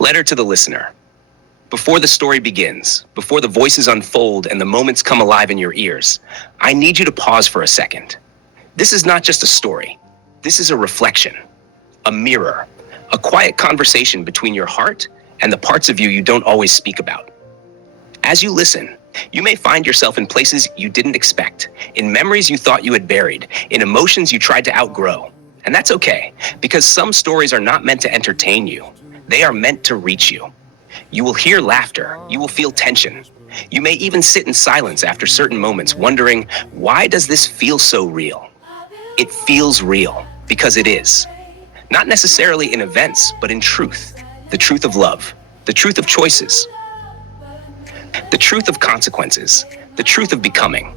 Letter to the listener. Before the story begins, before the voices unfold and the moments come alive in your ears, I need you to pause for a second. This is not just a story. This is a reflection, a mirror, a quiet conversation between your heart and the parts of you don't always speak about. As you listen, you may find yourself in places you didn't expect, in memories you thought you had buried, in emotions you tried to outgrow. And that's okay, because some stories are not meant to entertain you. They are meant to reach you. You will hear laughter. You will feel tension. You may even sit in silence after certain moments, wondering, why does this feel so real? It feels real because it is. Not necessarily in events, but in truth. The truth of love, the truth of choices, the truth of consequences, the truth of becoming.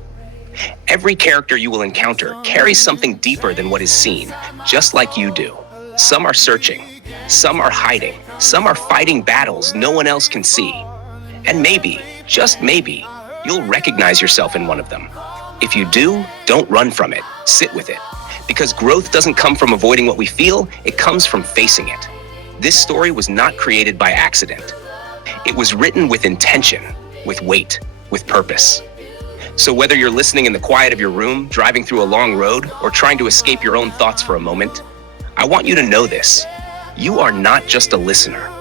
Every character you will encounter carries something deeper than what is seen, just like you do. Some are searching, some are hiding, some are fighting battles no one else can see. And maybe, just maybe, you'll recognize yourself in one of them. If you do, don't run from it, sit with it. Because growth doesn't come from avoiding what we feel, it comes from facing it. This story was not created by accident. It was written with intention, with weight, with purpose. So whether you're listening in the quiet of your room, driving through a long road, or trying to escape your own thoughts for a moment, I want you to know this. You are not just a listener.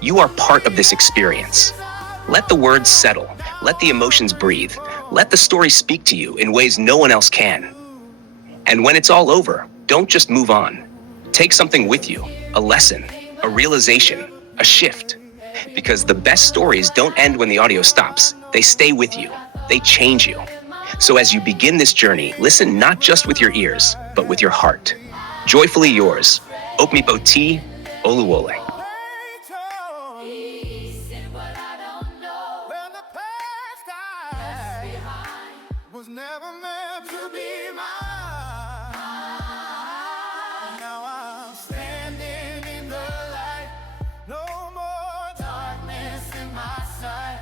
You are part of this experience. Let the words settle. Let the emotions breathe. Let the story speak to you in ways no one else can. And when it's all over, don't just move on. Take something with you, a lesson, a realization, a shift. Because the best stories don't end when the audio stops. They stay with you. They change you. So as you begin this journey, listen not just with your ears, but with your heart. Joyfully yours, Okmipo T. Oluwole. Was never meant to be mine. Now I'm standing in the light. No more darkness in my sight.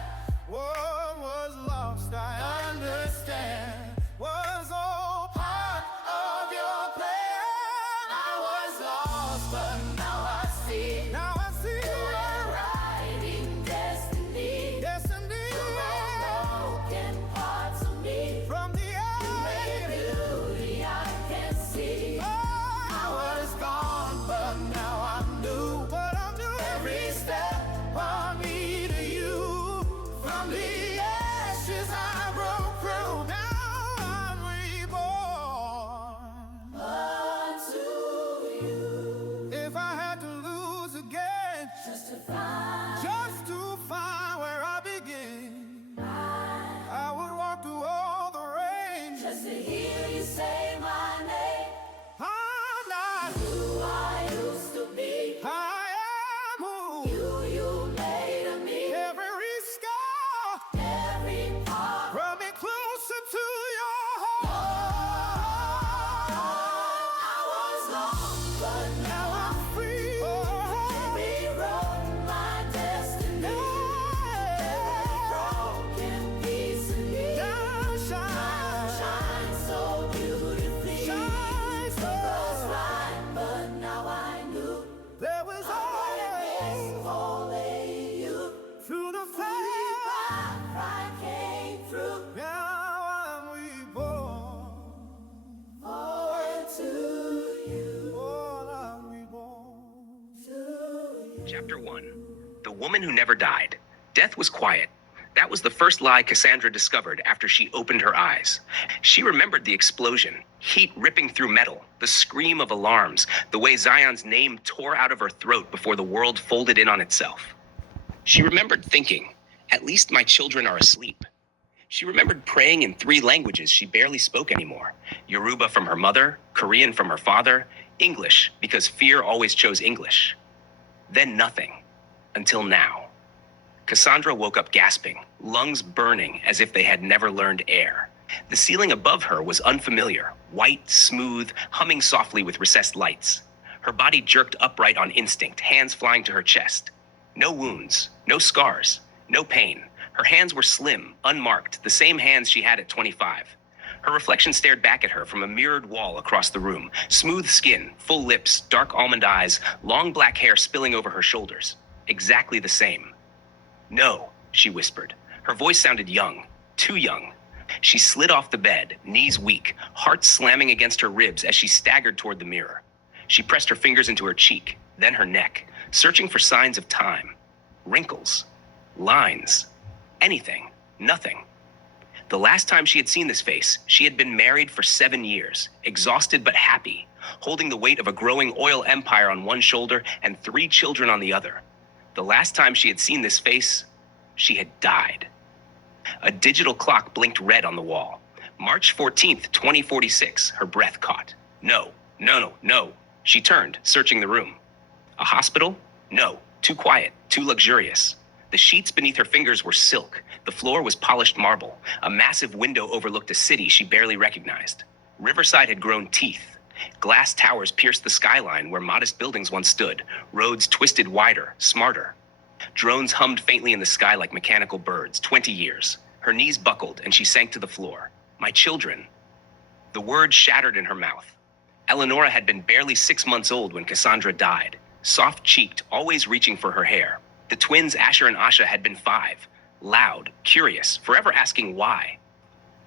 What was lost, I understand. Was all part of your plan. I was lost, but now I see. Now I see. You're writing destiny. Destiny. Broken parts of me. From the beauty I can see. I was gone, but now I'm new. But I'm new. Every step brought me to you. From the ashes I broke through. Now I'm reborn. Unto you. If I had to lose again, just to find where I begin, I would walk through all the rain just to hear you say my name. I'm not who I used to be. I am who you made of me. Every scar, every part brought me closer to your heart. I was lost, but now I'm free. Rewrote my destiny. Every broken piece of me now shine so beautifully. Shine so bright, but now I knew there was only you. Through the fire, I came through. Now I'm reborn. Forward to you. I'm reborn to you. Chapter 1. The Woman Who Never Died. Death was quiet. That was the first lie Kassandra discovered after she opened her eyes. She remembered the explosion, heat ripping through metal, the scream of alarms, the way Zion's name tore out of her throat before the world folded in on itself. She remembered thinking, at least my children are asleep. She remembered praying in 3 languages she barely spoke anymore. Yoruba from her mother, Korean from her father, English because fear always chose English. Then nothing, until now. Kassandra woke up gasping, lungs burning as if they had never learned air. The ceiling above her was unfamiliar, white, smooth, humming softly with recessed lights. Her body jerked upright on instinct, hands flying to her chest. No wounds, no scars, no pain. Her hands were slim, unmarked, the same hands she had at 25. Her reflection stared back at her from a mirrored wall across the room. Smooth skin, full lips, dark almond eyes, long black hair spilling over her shoulders. Exactly the same. No, she whispered. Her voice sounded young, too young. She slid off the bed, knees weak, heart slamming against her ribs as she staggered toward the mirror. She pressed her fingers into her cheek, then her neck, searching for signs of time. Wrinkles, lines, anything, nothing. The last time she had seen this face, she had been married for 7 years, exhausted but happy, holding the weight of a growing oil empire on one shoulder and 3 children on the other. The last time she had seen this face, she had died. A digital clock blinked red on the wall. March 14th, 2046, her breath caught. No, no, no, no. She turned, searching the room. A hospital? No, too quiet, too luxurious. The sheets beneath her fingers were silk. The floor was polished marble. A massive window overlooked a city she barely recognized. Riverside had grown teeth. Glass towers pierced the skyline where modest buildings once stood. Roads twisted wider, smarter. Drones hummed faintly in the sky like mechanical birds. 20 years. Her knees buckled and she sank to the floor. My children. The word shattered in her mouth. Eleonora had been barely 6 months old when Kassandra died. Soft-cheeked, always reaching for her hair. The twins Asher and Asha had been 5. Loud, curious, forever asking why.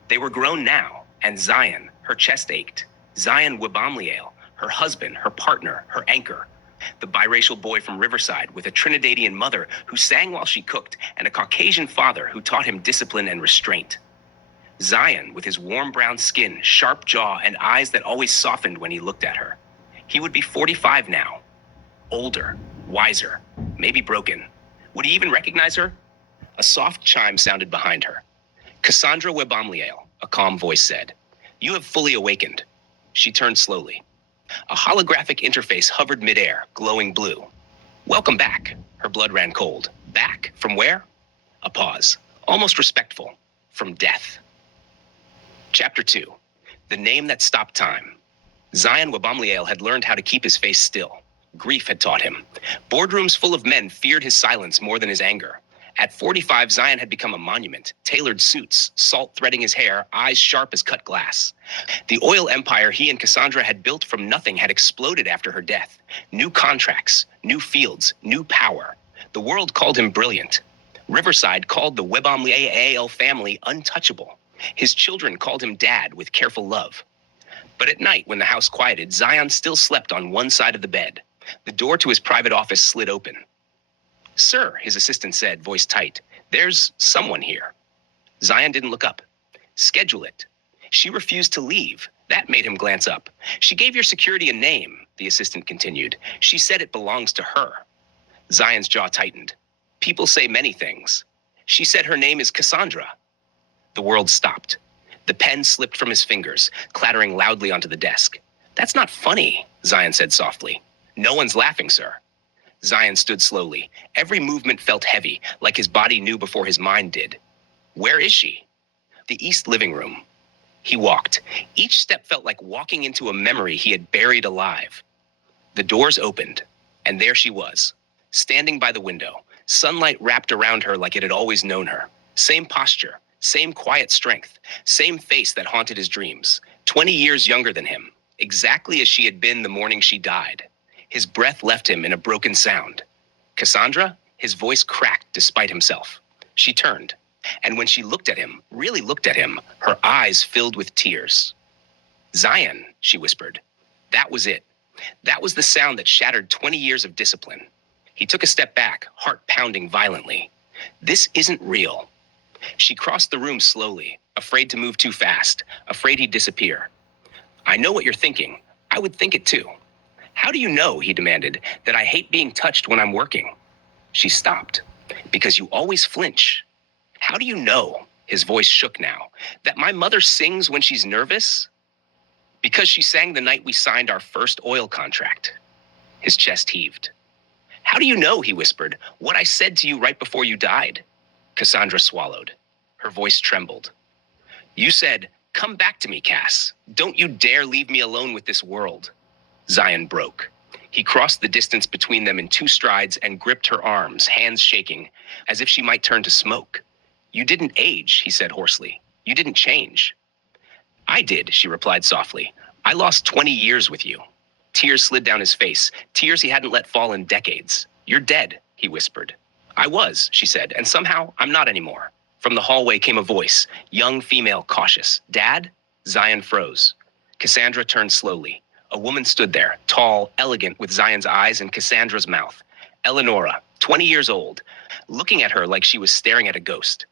They were grown now, and Zion, her chest ached. Zion Webamliel, her husband, her partner, her anchor. The biracial boy from Riverside with a Trinidadian mother who sang while she cooked and a Caucasian father who taught him discipline and restraint. Zion with his warm brown skin, sharp jaw, and eyes that always softened when he looked at her. He would be 45 now. Older, wiser, maybe broken. Would he even recognize her? A soft chime sounded behind her. Kassandra Webamliel, a calm voice said. You have fully awakened. She turned slowly. A holographic interface hovered midair, glowing blue. Welcome back. Her blood ran cold. Back? From where? A pause, almost respectful. From death. Chapter 2. The Name That Stopped Time. Zion Webamliel had learned how to keep his face still. Grief had taught him. Boardrooms full of men feared his silence more than his anger. At 45, Zion had become a monument. Tailored suits, salt threading his hair, eyes sharp as cut glass. The oil empire he and Kassandra had built from nothing had exploded after her death. New contracts, new fields, new power. The world called him brilliant. Riverside called the Webamliel family untouchable. His children called him dad with careful love. But at night, when the house quieted, Zion still slept on one side of the bed. The door to his private office slid open. Sir, his assistant said, voice tight, there's someone here. Zion didn't look up. Schedule it. She refused to leave. That made him glance up. She gave your security a name, the assistant continued. She said it belongs to her. Zion's jaw tightened. People say many things. She said her name is Kassandra. The world stopped. The pen slipped from his fingers, clattering loudly onto the desk. That's not funny, Zion said softly. No one's laughing, sir. Zion stood slowly. Every movement felt heavy, like his body knew before his mind did. Where is she? The east living room. He walked. Each step felt like walking into a memory he had buried alive. The doors opened, and there she was, standing by the window, sunlight wrapped around her like it had always known her. Same posture, same quiet strength, same face that haunted his dreams. 20 years younger than him, exactly as she had been the morning she died. His breath left him in a broken sound. Kassandra? His voice cracked despite himself. She turned, and when she looked at him, really looked at him, her eyes filled with tears. Zion, she whispered. That was it. That was the sound that shattered 20 years of discipline. He took a step back, heart pounding violently. This isn't real. She crossed the room slowly, afraid to move too fast, afraid he'd disappear. I know what you're thinking. I would think it too. How do you know, he demanded, that I hate being touched when I'm working? She stopped. Because you always flinch. How do you know, his voice shook now, that my mother sings when she's nervous? Because she sang the night we signed our first oil contract. His chest heaved. How do you know, he whispered, what I said to you right before you died? Kassandra swallowed. Her voice trembled. You said, come back to me, Cass. Don't you dare leave me alone with this world. Zion broke. He crossed the distance between them in 2 strides and gripped her arms, hands shaking, as if she might turn to smoke. You didn't age, he said hoarsely. You didn't change. I did, she replied softly. I lost 20 years with you. Tears slid down his face, tears he hadn't let fall in decades. You're dead. he whispered. I was, she said, and somehow I'm not anymore. From the hallway came a voice, young female, cautious. Dad? Zion froze. Kassandra turned slowly. A woman stood there, tall, elegant, with Zion's eyes and Cassandra's mouth. Eleonora, 20 years old, looking at her like she was staring at a ghost.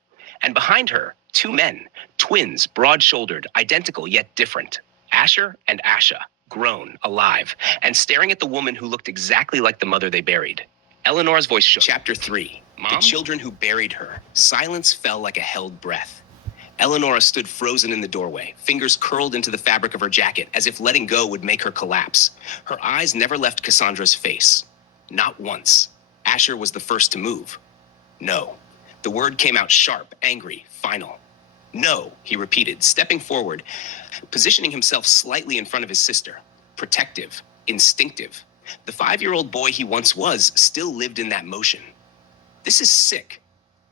And behind her, two men, twins, broad-shouldered, identical yet different. Asher and Asha, grown, alive, and staring at the woman who looked exactly like the mother they buried. Eleanor's voice shook. Chapter 3. Mom? The children who buried her. Silence fell like a held breath. Eleonora stood frozen in the doorway, fingers curled into the fabric of her jacket, as if letting go would make her collapse. Her eyes never left Cassandra's face. Not once. Asher was the first to move. No. The word came out sharp, angry, final. No, he repeated, stepping forward, positioning himself slightly in front of his sister. Protective, instinctive. The 5-year-old boy he once was still lived in that motion. This is sick.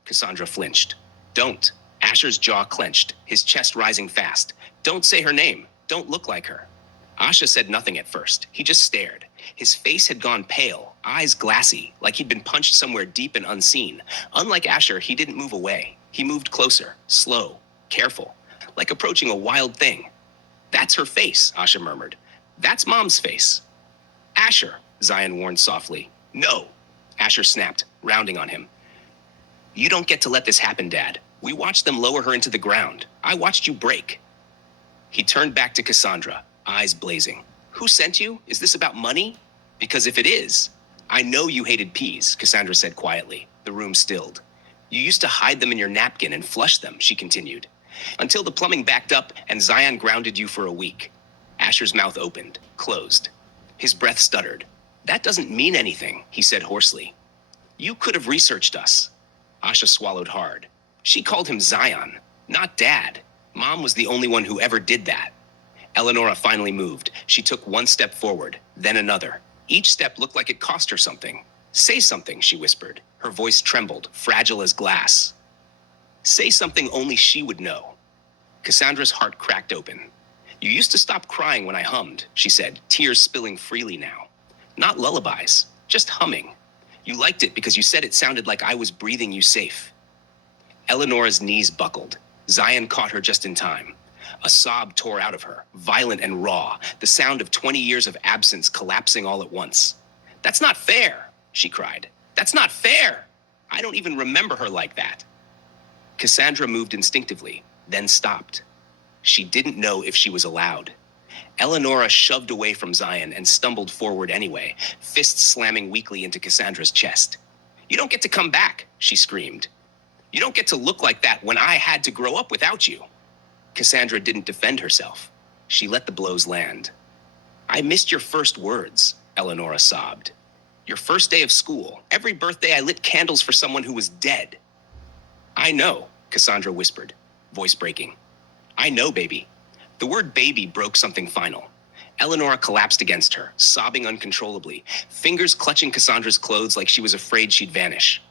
Kassandra flinched. Don't. Asher's jaw clenched, his chest rising fast. Don't say her name. Don't look like her. Asha said nothing at first. He just stared. His face had gone pale, eyes glassy, like he'd been punched somewhere deep and unseen. Unlike Asher, he didn't move away. He moved closer, slow, careful, like approaching a wild thing. That's her face, Asha murmured. That's Mom's face. Asher, Zion warned softly. No, Asher snapped, rounding on him. You don't get to let this happen, Dad. We watched them lower her into the ground. I watched you break. He turned back to Kassandra, eyes blazing. Who sent you? Is this about money? Because if it is, I know you hated peas, Kassandra said quietly. The room stilled. You used to hide them in your napkin and flush them, she continued, until the plumbing backed up and Zion grounded you for a week. Asher's mouth opened, closed. His breath stuttered. That doesn't mean anything, he said hoarsely. You could have researched us. Asha swallowed hard. She called him Zion, not Dad. Mom was the only one who ever did that. Eleonora finally moved. She took one step forward, then another. Each step looked like it cost her something. Say something, she whispered. Her voice trembled, fragile as glass. Say something only she would know. Cassandra's heart cracked open. You used to stop crying when I hummed, she said, tears spilling freely now. Not lullabies, just humming. You liked it because you said it sounded like I was breathing you safe. Eleonora's knees buckled. Zion caught her just in time. A sob tore out of her, violent and raw, the sound of 20 years of absence collapsing all at once. That's not fair, she cried. That's not fair. I don't even remember her like that. Kassandra moved instinctively, then stopped. She didn't know if she was allowed. Eleonora shoved away from Zion and stumbled forward anyway, fists slamming weakly into Cassandra's chest. You don't get to come back, she screamed. You don't get to look like that when I had to grow up without you. Kassandra didn't defend herself. She let the blows land. I missed your first words, Eleonora sobbed. Your first day of school. Every birthday I lit candles for someone who was dead. I know, Kassandra whispered, voice breaking. I know, baby. The word baby broke something final. Eleonora collapsed against her, sobbing uncontrollably, fingers clutching Cassandra's clothes like she was afraid she'd vanish.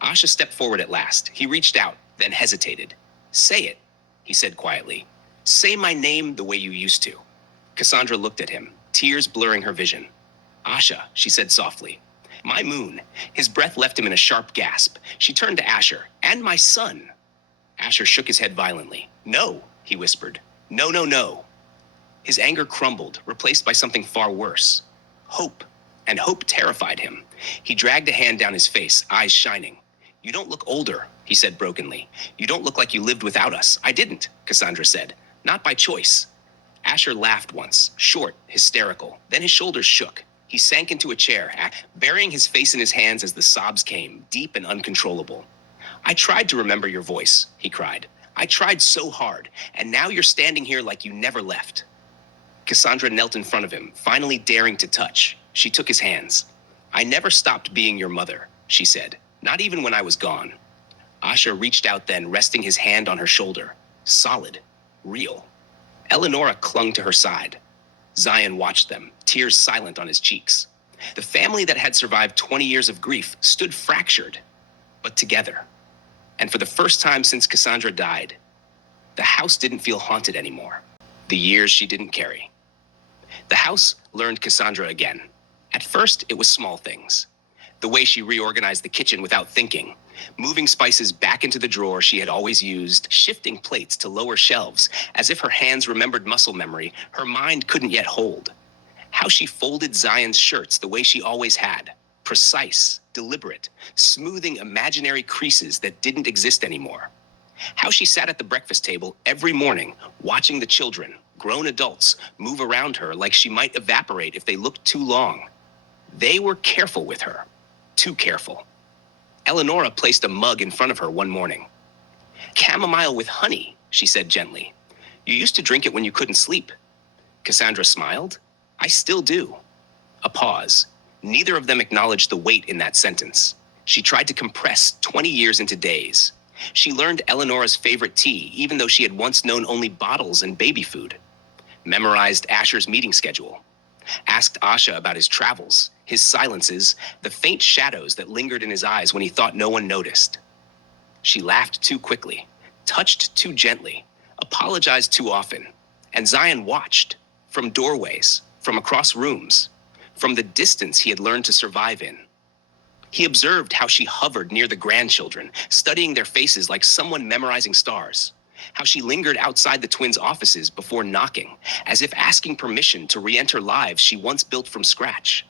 Asha stepped forward at last. He reached out, then hesitated. Say it, he said quietly. Say my name the way you used to. Kassandra looked at him, tears blurring her vision. Asha, she said softly. My moon. His breath left him in a sharp gasp. She turned to Asher. And my son. Asher shook his head violently. No, he whispered. No, no, no. His anger crumbled, replaced by something far worse. Hope. And hope terrified him. He dragged a hand down his face, eyes shining. You don't look older, he said brokenly. You don't look like you lived without us. I didn't, Kassandra said. Not by choice. Asher laughed once, short, hysterical. Then his shoulders shook. He sank into a chair, burying his face in his hands as the sobs came, deep and uncontrollable. I tried to remember your voice, he cried. I tried so hard, and now you're standing here like you never left. Kassandra knelt in front of him, finally daring to touch. She took his hands. I never stopped being your mother, she said. Not even when I was gone. Asha reached out then, resting his hand on her shoulder. Solid. Real. Eleonora clung to her side. Zion watched them, tears silent on his cheeks. The family that had survived 20 years of grief stood fractured, but together. And for the first time since Kassandra died, the house didn't feel haunted anymore. The years she didn't carry. The house learned Kassandra again. At first, it was small things. The way she reorganized the kitchen without thinking, moving spices back into the drawer she had always used, shifting plates to lower shelves, as if her hands remembered muscle memory her mind couldn't yet hold. How she folded Zion's shirts the way she always had, precise, deliberate, smoothing imaginary creases that didn't exist anymore. How she sat at the breakfast table every morning, watching the children, grown adults, move around her like she might evaporate if they looked too long. They were careful with her. Too careful. Eleonora placed a mug in front of her one morning. "Chamomile with honey," she said gently. "You used to drink it when you couldn't sleep." Cassandra smiled. "I still do." A pause. Neither of them acknowledged the weight in that sentence. She tried to compress 20 years into days. She learned Eleonora's favorite tea, even though she had once known only bottles and baby food. Memorized Asher's meeting schedule. Asked Asha about his travels, his silences, the faint shadows that lingered in his eyes when he thought no one noticed. She laughed too quickly, touched too gently, apologized too often, and Zion watched, from doorways, from across rooms, from the distance he had learned to survive in. He observed how she hovered near the grandchildren, studying their faces like someone memorizing stars. How she lingered outside the twins' offices before knocking, as if asking permission to re-enter lives she once built from scratch.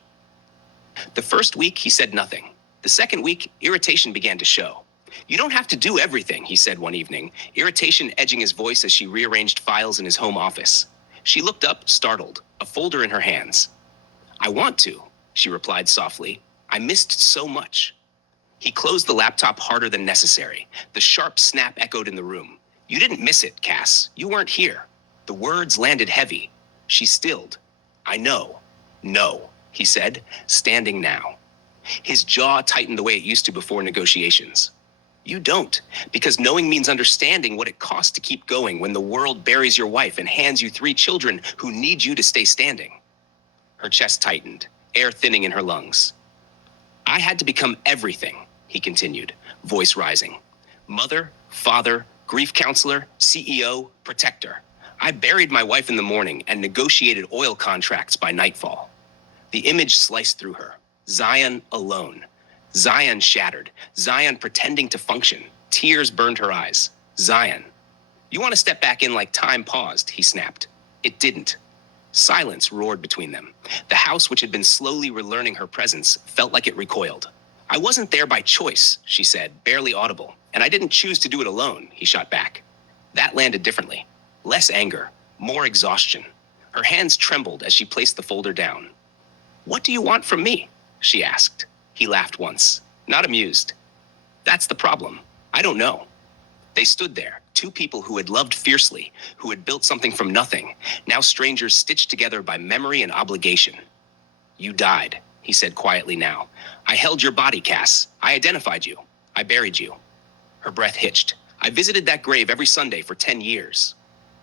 The first week, he said nothing. The second week, irritation began to show. "You don't have to do everything," he said one evening, irritation edging his voice as she rearranged files in his home office. She looked up, startled, a folder in her hands. "I want to," she replied softly. "I missed so much." He closed the laptop harder than necessary. The sharp snap echoed in the room. "You didn't miss it, Cass. You weren't here." The words landed heavy. She stilled. "I know." "No," he said, standing now. His jaw tightened the way it used to before negotiations. "You don't, because knowing means understanding what it costs to keep going when the world buries your wife and hands you 3 children who need you to stay standing." Her chest tightened, air thinning in her lungs. "I had to become everything," he continued, voice rising. "Mother, father, grief counselor, CEO, protector. I buried my wife in the morning and negotiated oil contracts by nightfall." The image sliced through her. Zion alone. Zion shattered. Zion pretending to function. Tears burned her eyes. Zion. "You want to step back in like time paused," he snapped. It didn't. Silence roared between them. The house, which had been slowly relearning her presence, felt like it recoiled. "I wasn't there by choice," she said, barely audible. "And I didn't choose to do it alone," he shot back. That landed differently. Less anger, more exhaustion. Her hands trembled as she placed the folder down. "What do you want from me?" she asked. He laughed once, not amused. "That's the problem. I don't know." They stood there, 2 people who had loved fiercely, who had built something from nothing, now strangers stitched together by memory and obligation. "You died," he said quietly now. "I held your body, Cass. I identified you. I buried you." Her breath hitched. "I visited that grave every Sunday for 10 years.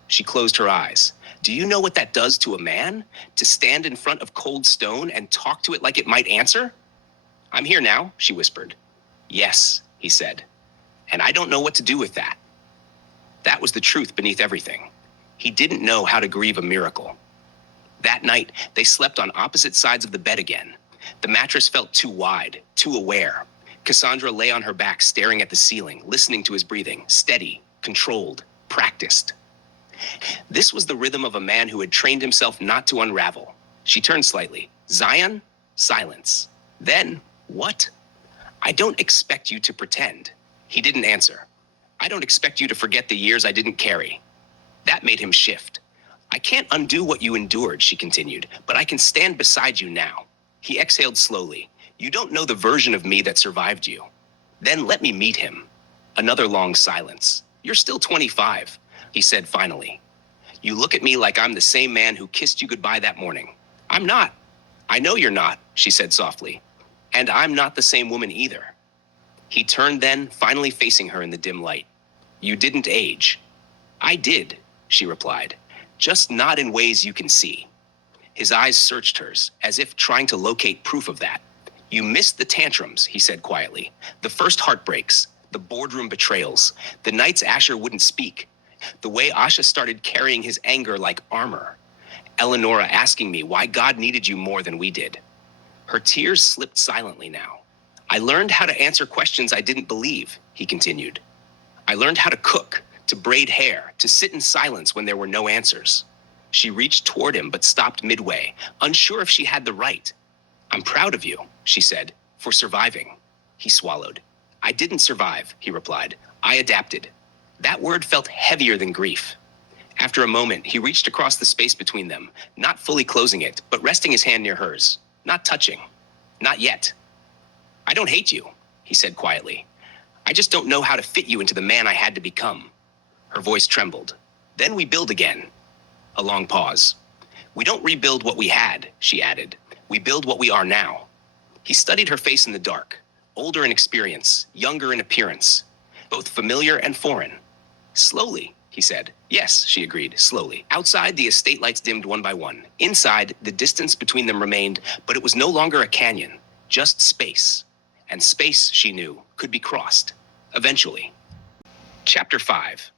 She closed her eyes. "Do you know what that does to a man? To stand in front of cold stone and talk to it like it might answer?" "I'm here now," she whispered. "Yes," he said. "And I don't know what to do with that." That was the truth beneath everything. He didn't know how to grieve a miracle. That night, they slept on opposite sides of the bed again. The mattress felt too wide, too aware. Cassandra lay on her back, staring at the ceiling, listening to his breathing, steady, controlled, practiced. This was the rhythm of a man who had trained himself not to unravel. She turned slightly. "Zion?" Silence. Then, "What?" "I don't expect you to pretend." He didn't answer. "I don't expect you to forget the years I didn't carry." That made him shift. "I can't undo what you endured," she continued, "but I can stand beside you now." He exhaled slowly. "You don't know the version of me that survived you." "Then let me meet him." Another long silence. "You're still 25, he said finally. "You look at me like I'm the same man who kissed you goodbye that morning." "I'm not." "I know you're not," she said softly. "And I'm not the same woman either." He turned then, finally facing her in the dim light. "You didn't age." "I did," she replied. "Just not in ways you can see." His eyes searched hers, as if trying to locate proof of that. "You missed the tantrums," he said quietly. "The first heartbreaks, the boardroom betrayals, the nights Asher wouldn't speak, the way Asha started carrying his anger like armor. Eleonora asking me why God needed you more than we did." Her tears slipped silently now. I learned how to answer questions I didn't believe, he continued. I learned how to cook, to braid hair, to sit in silence when there were no answers. She reached toward him but stopped midway, unsure if she had the right. I'm proud of you, she said, for surviving. He swallowed. I didn't survive, he replied. I adapted. That word felt heavier than grief. After a moment, he reached across the space between them, not fully closing it, but resting his hand near hers. Not touching. Not yet. I don't hate you, he said quietly. I just don't know how to fit you into the man I had to become. Her voice trembled. Then we build again. A long pause. We don't rebuild what we had, she added. We build what we are now. He studied her face in the dark, older in experience, younger in appearance, both familiar and foreign. Slowly, he said. Yes, she agreed, slowly. Outside, the estate lights dimmed one by one. Inside, the distance between them remained, but it was no longer a canyon, just space. And space, she knew, could be crossed. Eventually. Chapter 5.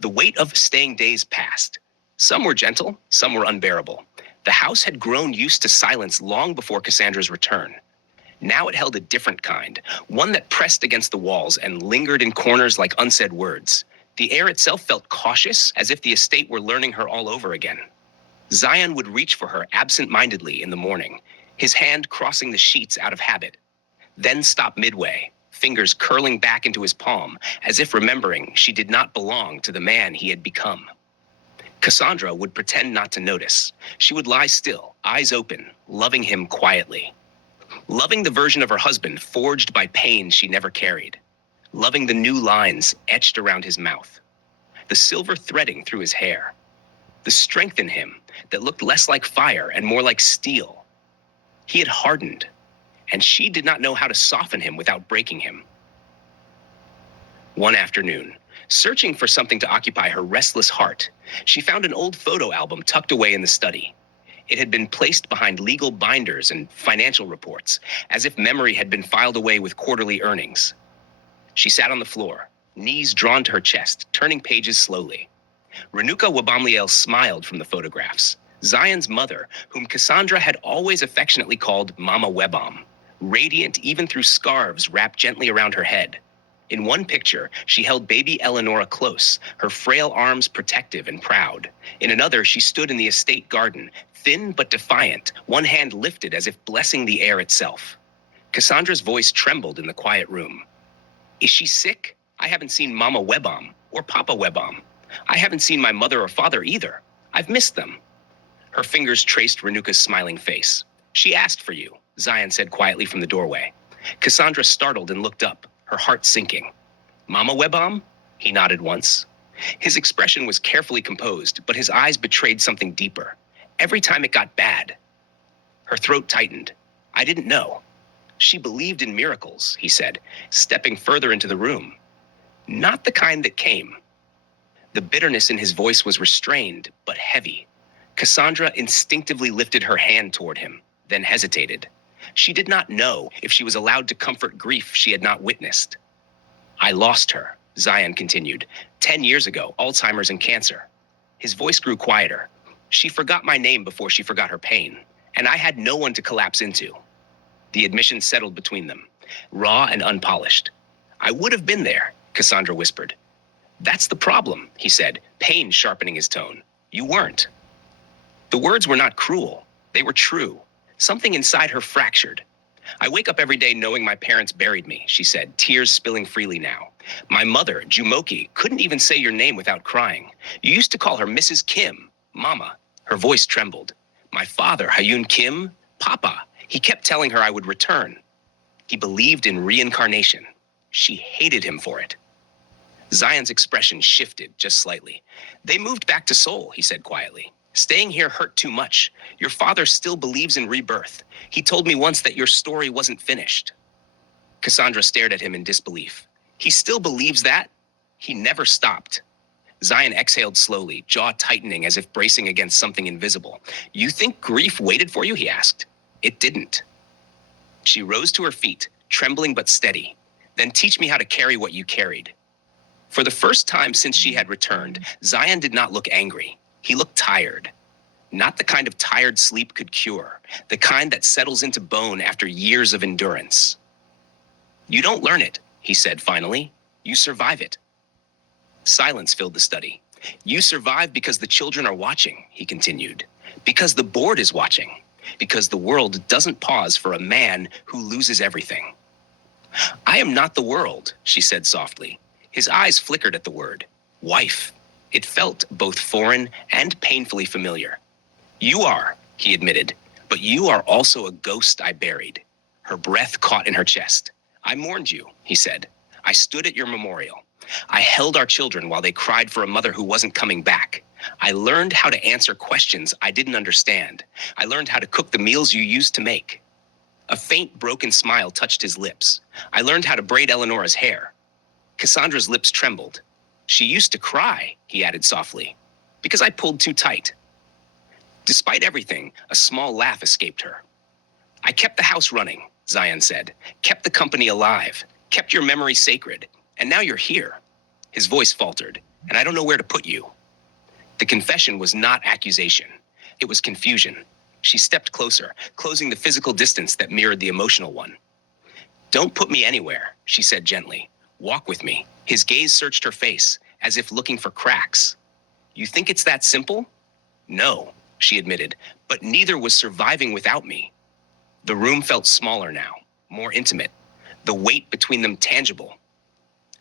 The weight of staying days passed. Some were gentle, some were unbearable. The house had grown used to silence long before Kassandra's return. Now it held a different kind, one that pressed against the walls and lingered in corners like unsaid words. The air itself felt cautious, as if the estate were learning her all over again. Zion would reach for her absent-mindedly in the morning, his hand crossing the sheets out of habit, then stop midway, fingers curling back into his palm, as if remembering she did not belong to the man he had become. Kassandra would pretend not to notice. She would lie still, eyes open, loving him quietly. Loving the version of her husband forged by pain she never carried. Loving the new lines etched around his mouth. The silver threading through his hair. The strength in him that looked less like fire and more like steel. He had hardened, and she did not know how to soften him without breaking him. One afternoon, searching for something to occupy her restless heart, she found an old photo album tucked away in the study. It had been placed behind legal binders and financial reports, as if memory had been filed away with quarterly earnings. She sat on the floor, knees drawn to her chest, turning pages slowly. Renuka Wabamliel smiled from the photographs. Zion's mother, whom Kassandra had always affectionately called Mama Webam, radiant even through scarves wrapped gently around her head. In one picture, she held baby Eleonora close, her frail arms protective and proud. In another, she stood in the estate garden, thin but defiant, one hand lifted as if blessing the air itself. Kassandra's voice trembled in the quiet room. Is she sick? I haven't seen Mama Webam or Papa Webam. I haven't seen my mother or father either. I've missed them. Her fingers traced Renuka's smiling face. She asked for you, Zion said quietly from the doorway. Kassandra startled and looked up, her heart sinking. Mama Webam? He nodded once. His expression was carefully composed, but his eyes betrayed something deeper. Every time it got bad. Her throat tightened. I didn't know. She believed in miracles, he said, stepping further into the room. Not the kind that came. The bitterness in his voice was restrained, but heavy. Kassandra instinctively lifted her hand toward him, then hesitated. She did not know if she was allowed to comfort grief she had not witnessed. I lost her, Zion continued. 10 years ago, Alzheimer's and cancer. His voice grew quieter. She forgot my name before she forgot her pain, and I had no one to collapse into. The admission settled between them, raw and unpolished. I would have been there, Kassandra whispered. That's the problem, he said, pain sharpening his tone. You weren't. The words were not cruel. They were true. Something inside her fractured. I wake up every day knowing my parents buried me, she said, tears spilling freely now. My mother, Jumoki, couldn't even say your name without crying. You used to call her Mrs. Kim, Mama. Her voice trembled. My father, Hayun Kim, Papa. He kept telling her I would return. He believed in reincarnation. She hated him for it. Zion's expression shifted just slightly. They moved back to Seoul, he said quietly. Staying here hurt too much. Your father still believes in rebirth. He told me once that your story wasn't finished. Kassandra stared at him in disbelief. He still believes that? He never stopped. Zion exhaled slowly, jaw tightening as if bracing against something invisible. You think grief waited for you? He asked. It didn't. She rose to her feet, trembling but steady. Then teach me how to carry what you carried. For the first time since she had returned, Zion did not look angry. He looked tired. Not the kind of tired sleep could cure, the kind that settles into bone after years of endurance. You don't learn it, he said finally. You survive it. Silence filled the study. You survive because the children are watching, he continued. Because the board is watching. Because the world doesn't pause for a man who loses everything. I am not the world, she said softly. His eyes flickered at the word. Wife. It felt both foreign and painfully familiar. You are, he admitted, but you are also a ghost I buried. Her breath caught in her chest. I mourned you, he said. I stood at your memorial. I held our children while they cried for a mother who wasn't coming back. I learned how to answer questions I didn't understand. I learned how to cook the meals you used to make. A faint, broken smile touched his lips. I learned how to braid Eleonora's hair. Cassandra's lips trembled. She used to cry, he added softly, because I pulled too tight. Despite everything, a small laugh escaped her. I kept the house running, Zion said, kept the company alive, kept your memory sacred, and now you're here. His voice faltered, and I don't know where to put you. The confession was not accusation. It was confusion. She stepped closer, closing the physical distance that mirrored the emotional one. Don't put me anywhere, she said gently. Walk with me. His gaze searched her face, as if looking for cracks. You think it's that simple? No, she admitted, but neither was surviving without me. The room felt smaller now, more intimate, the weight between them tangible.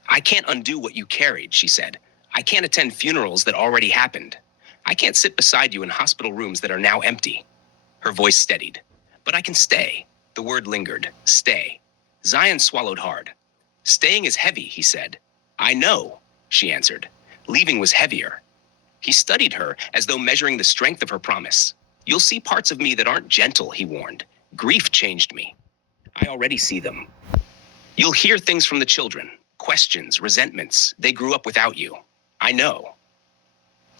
I can't undo what you carried, she said. I can't attend funerals that already happened. I can't sit beside you in hospital rooms that are now empty. Her voice steadied. But I can stay. The word lingered. Stay. Zion swallowed hard. Staying is heavy, he said. I know, she answered. Leaving was heavier. He studied her as though measuring the strength of her promise. You'll see parts of me that aren't gentle, he warned. Grief changed me. I already see them. You'll hear things from the children. Questions, resentments. They grew up without you. I know.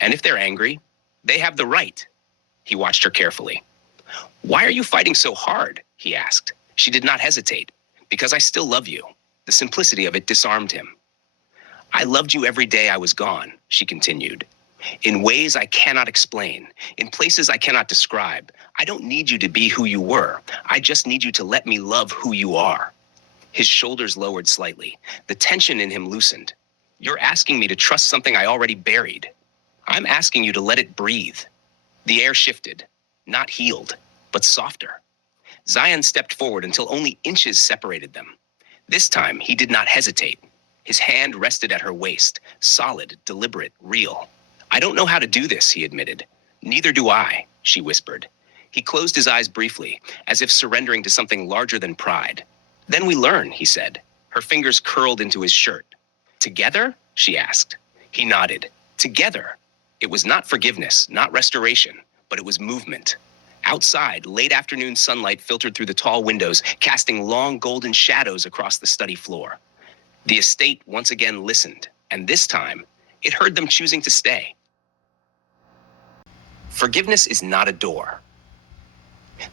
And if they're angry, they have the right. He watched her carefully. Why are you fighting so hard? He asked. She did not hesitate. Because I still love you. The simplicity of it disarmed him. I loved you every day I was gone, she continued. In ways I cannot explain, in places I cannot describe. I don't need you to be who you were. I just need you to let me love who you are. His shoulders lowered slightly. The tension in him loosened. You're asking me to trust something I already buried. I'm asking you to let it breathe. The air shifted, not healed, but softer. Zion stepped forward until only inches separated them. This time, he did not hesitate. His hand rested at her waist, solid, deliberate, real. I don't know how to do this, he admitted. Neither do I, she whispered. He closed his eyes briefly, as if surrendering to something larger than pride. Then we learn, he said. Her fingers curled into his shirt. Together? She asked. He nodded. Together. It was not forgiveness, not restoration, but it was movement. Outside, late afternoon sunlight filtered through the tall windows, casting long golden shadows across the study floor. The estate once again listened, and this time, it heard them choosing to stay. Forgiveness is not a door.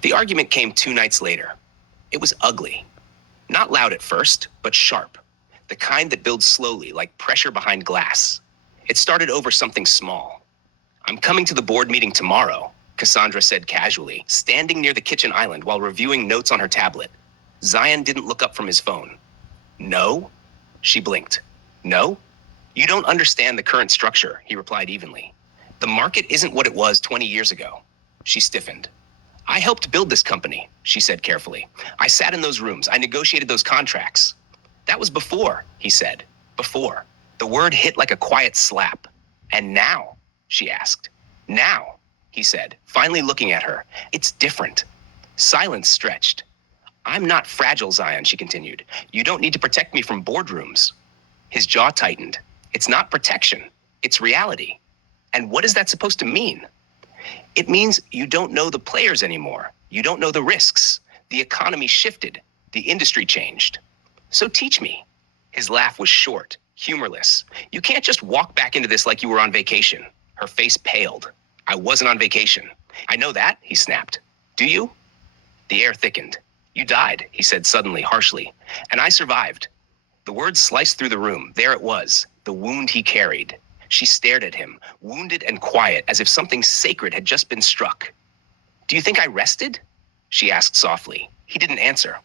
The argument came 2 nights later. It was ugly. Not loud at first, but sharp. The kind that builds slowly, like pressure behind glass. It started over something small. I'm coming to the board meeting tomorrow, Kassandra said casually, standing near the kitchen island while reviewing notes on her tablet. Zion didn't look up from his phone. No? She blinked. No? You don't understand the current structure, he replied evenly. The market isn't what it was 20 years ago. She stiffened. I helped build this company, she said carefully. I sat in those rooms. I negotiated those contracts. That was before, he said. Before. The word hit like a quiet slap. And now? She asked. Now, he said, finally looking at her. It's different. Silence stretched. I'm not fragile, Zion, she continued. You don't need to protect me from boardrooms. His jaw tightened. It's not protection. It's reality. And what is that supposed to mean? It means you don't know the players anymore. You don't know the risks. The economy shifted. The industry changed. So teach me. His laugh was short, humorless. You can't just walk back into this like you were on vacation. Her face paled. I wasn't on vacation. I know that, he snapped. Do you? The air thickened. You died, he said suddenly, harshly. And I survived. The words sliced through the room. There it was, the wound he carried. She stared at him, wounded and quiet, as if something sacred had just been struck. Do you think I rested? She asked softly. He didn't answer.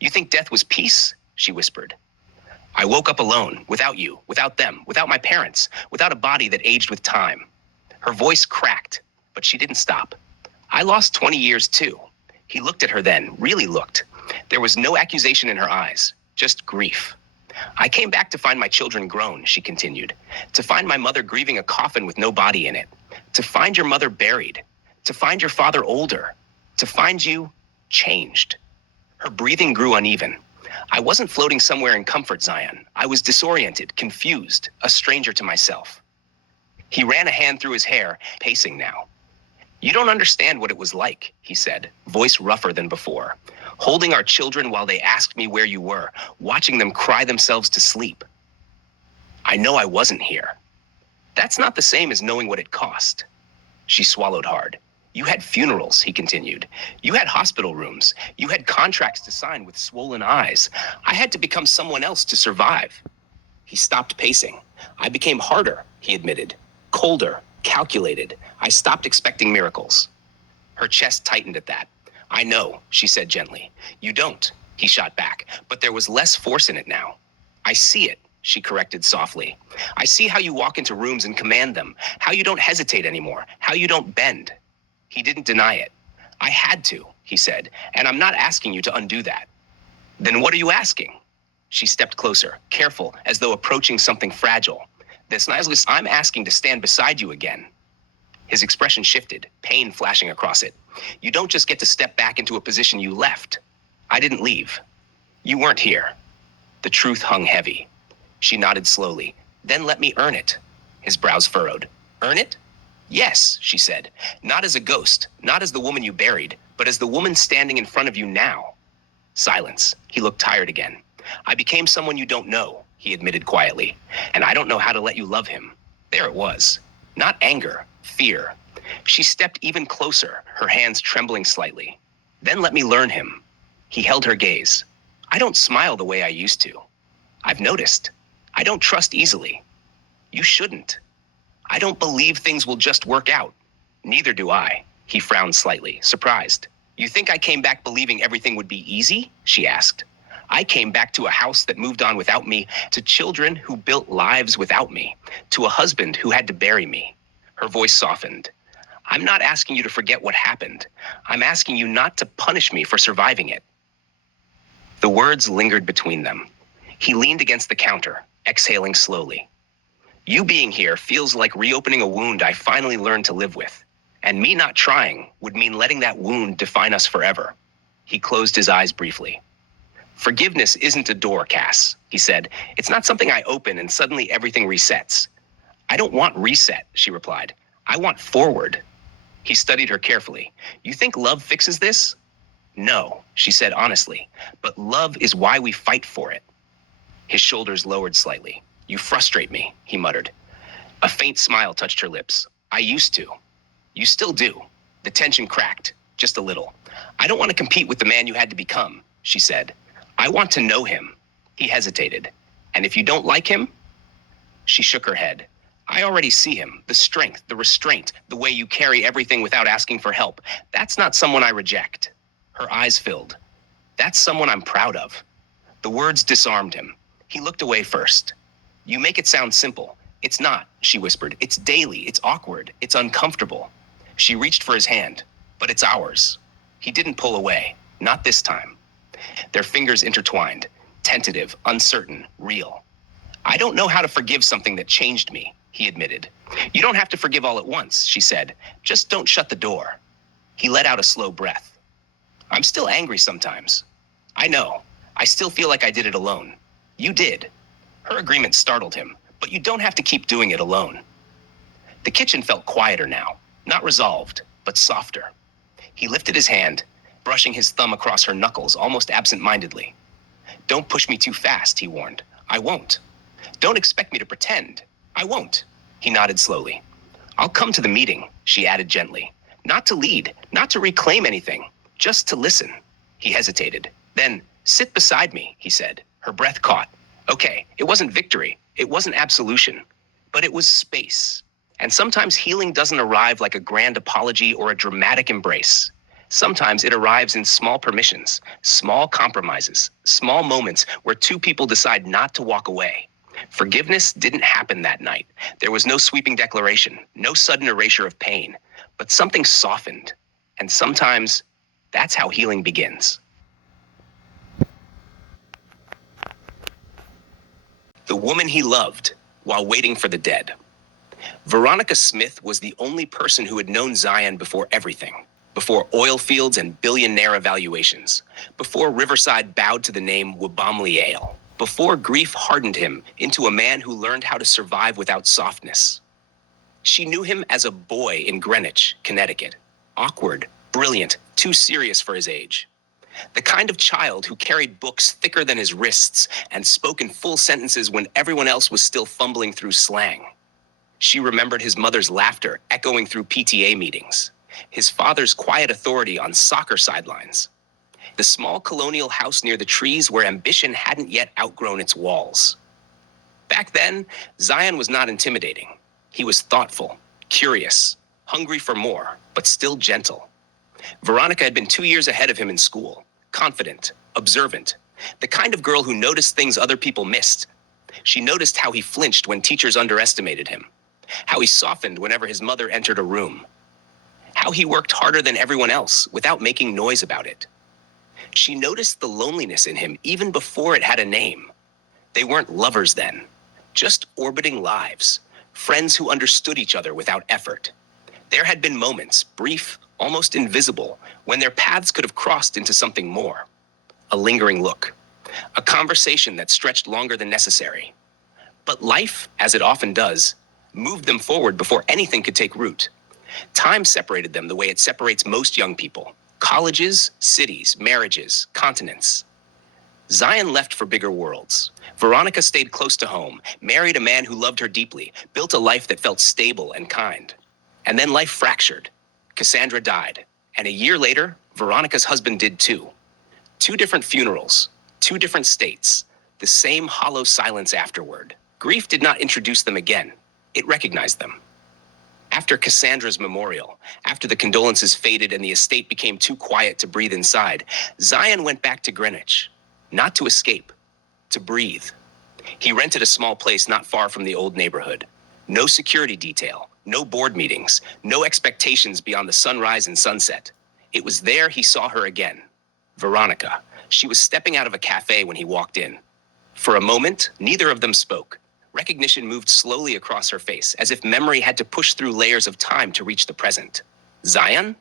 You think death was peace? she whispered. I woke up alone, without you, without them, without my parents, without a body that aged with time. Her voice cracked, but she didn't stop. I lost 20 years too. He looked at her then, really looked. There was no accusation in her eyes, just grief. I came back to find my children grown, she continued. To find my mother grieving a coffin with no body in it. To find your mother buried. To find your father older. To find you changed. Her breathing grew uneven. I wasn't floating somewhere in comfort, Zion. I was disoriented, confused, a stranger to myself. He ran a hand through his hair, pacing now. You don't understand what it was like, he said, voice rougher than before. Holding our children while they asked me where you were, watching them cry themselves to sleep. I know I wasn't here. That's not the same as knowing what it cost. She swallowed hard. You had funerals, he continued. You had hospital rooms. You had contracts to sign with swollen eyes. I had to become someone else to survive. He stopped pacing. I became harder, he admitted. Colder, calculated. I stopped expecting miracles. Her chest tightened at that. I know, she said gently. You don't, he shot back, but there was less force in it now. I see it, she corrected softly. I see how you walk into rooms and command them, how you don't hesitate anymore, how you don't bend. He didn't deny it. I had to, he said, and I'm not asking you to undo that. Then what are you asking? She stepped closer, careful, as though approaching something fragile. I'm asking to stand beside you again. His expression shifted, pain flashing across it. You don't just get to step back into a position you left. I didn't leave. You weren't here. The truth hung heavy. She nodded slowly. Then let me earn it. His brows furrowed. Earn it? Yes, she said. Not as a ghost, not as the woman you buried, but as the woman standing in front of you now. Silence. He looked tired again. I became someone you don't know, he admitted quietly, and I don't know how to let you love him. There it was. Not anger, fear. She stepped even closer, her hands trembling slightly. Then let me learn him. He held her gaze. I don't smile the way I used to. I've noticed. I don't trust easily. You shouldn't. I don't believe things will just work out. Neither do I. He frowned slightly, surprised. You think I came back believing everything would be easy? She asked. I came back to a house that moved on without me, to children who built lives without me, to a husband who had to bury me. Her voice softened. I'm not asking you to forget what happened. I'm asking you not to punish me for surviving it. The words lingered between them. He leaned against the counter, exhaling slowly. You being here feels like reopening a wound I finally learned to live with. And me not trying would mean letting that wound define us forever. He closed his eyes briefly. Forgiveness isn't a door, Cass, he said. It's not something I open and suddenly everything resets. I don't want reset, she replied. I want forward. He studied her carefully. You think love fixes this? No, she said honestly, but love is why we fight for it. His shoulders lowered slightly. You frustrate me, he muttered. A faint smile touched her lips. I used to. You still do. The tension cracked, just a little. I don't want to compete with the man you had to become, she said. I want to know him. He hesitated. And if you don't like him? She shook her head. I already see him. The strength, the restraint, the way you carry everything without asking for help. That's not someone I reject. Her eyes filled. That's someone I'm proud of. The words disarmed him. He looked away first. You make it sound simple. It's not, she whispered. It's daily. It's awkward. It's uncomfortable. She reached for his hand. But it's ours. He didn't pull away. Not this time. Their fingers intertwined. Tentative, uncertain, real. I don't know how to forgive something that changed me, he admitted. You don't have to forgive all at once, she said. Just don't shut the door. He let out a slow breath. I'm still angry sometimes. I know. I still feel like I did it alone. You did. Her agreement startled him, but you don't have to keep doing it alone. The kitchen felt quieter now, not resolved, but softer. He lifted his hand, brushing his thumb across her knuckles almost absent-mindedly. Don't push me too fast, he warned. I won't. Don't expect me to pretend. I won't. He nodded slowly. I'll come to the meeting, she added gently. Not to lead, not to reclaim anything, just to listen. He hesitated. Then, sit beside me, he said. Her breath caught. Okay, it wasn't victory. It wasn't absolution. But it was space. And sometimes healing doesn't arrive like a grand apology or a dramatic embrace. Sometimes it arrives in small permissions, small compromises, small moments where two people decide not to walk away. Forgiveness didn't happen that night. There was no sweeping declaration, no sudden erasure of pain, but something softened. And sometimes that's how healing begins. The woman he loved while waiting for the dead. Veronica Smith was the only person who had known Zion before everything, before oil fields and billionaire evaluations, before Riverside bowed to the name Wabamli Ale, before grief hardened him into a man who learned how to survive without softness. She knew him as a boy in Greenwich, Connecticut, awkward, brilliant, too serious for his age. The kind of child who carried books thicker than his wrists and spoke in full sentences when everyone else was still fumbling through slang. She remembered his mother's laughter echoing through PTA meetings, his father's quiet authority on soccer sidelines, the small colonial house near the trees where ambition hadn't yet outgrown its walls. Back then, Zion was not intimidating. He was thoughtful, curious, hungry for more, but still gentle. Veronica had been 2 years ahead of him in school, confident, observant, the kind of girl who noticed things other people missed. She noticed how he flinched when teachers underestimated him, how he softened whenever his mother entered a room, how he worked harder than everyone else without making noise about it. She noticed the loneliness in him even before it had a name. They weren't lovers then, just orbiting lives, friends who understood each other without effort. There had been moments, brief, almost invisible, when their paths could have crossed into something more. A lingering look, a conversation that stretched longer than necessary. But life, as it often does, moved them forward before anything could take root. Time separated them the way it separates most young people. Colleges, cities, marriages, continents. Zion left for bigger worlds. Veronica stayed close to home, married a man who loved her deeply, built a life that felt stable and kind. And then life fractured. Kassandra died, and a year later, Veronica's husband did too. 2 different funerals, 2 different states, the same hollow silence afterward. Grief did not introduce them again. It recognized them. After Cassandra's memorial, after the condolences faded and the estate became too quiet to breathe inside, Zion went back to Greenwich, not to escape, to breathe. He rented a small place not far from the old neighborhood. No security detail, no board meetings, no expectations beyond the sunrise and sunset. It was there he saw her again. Veronica. She was stepping out of a cafe when he walked in. For a moment, neither of them spoke. Recognition moved slowly across her face, as if memory had to push through layers of time to reach the present. Zion?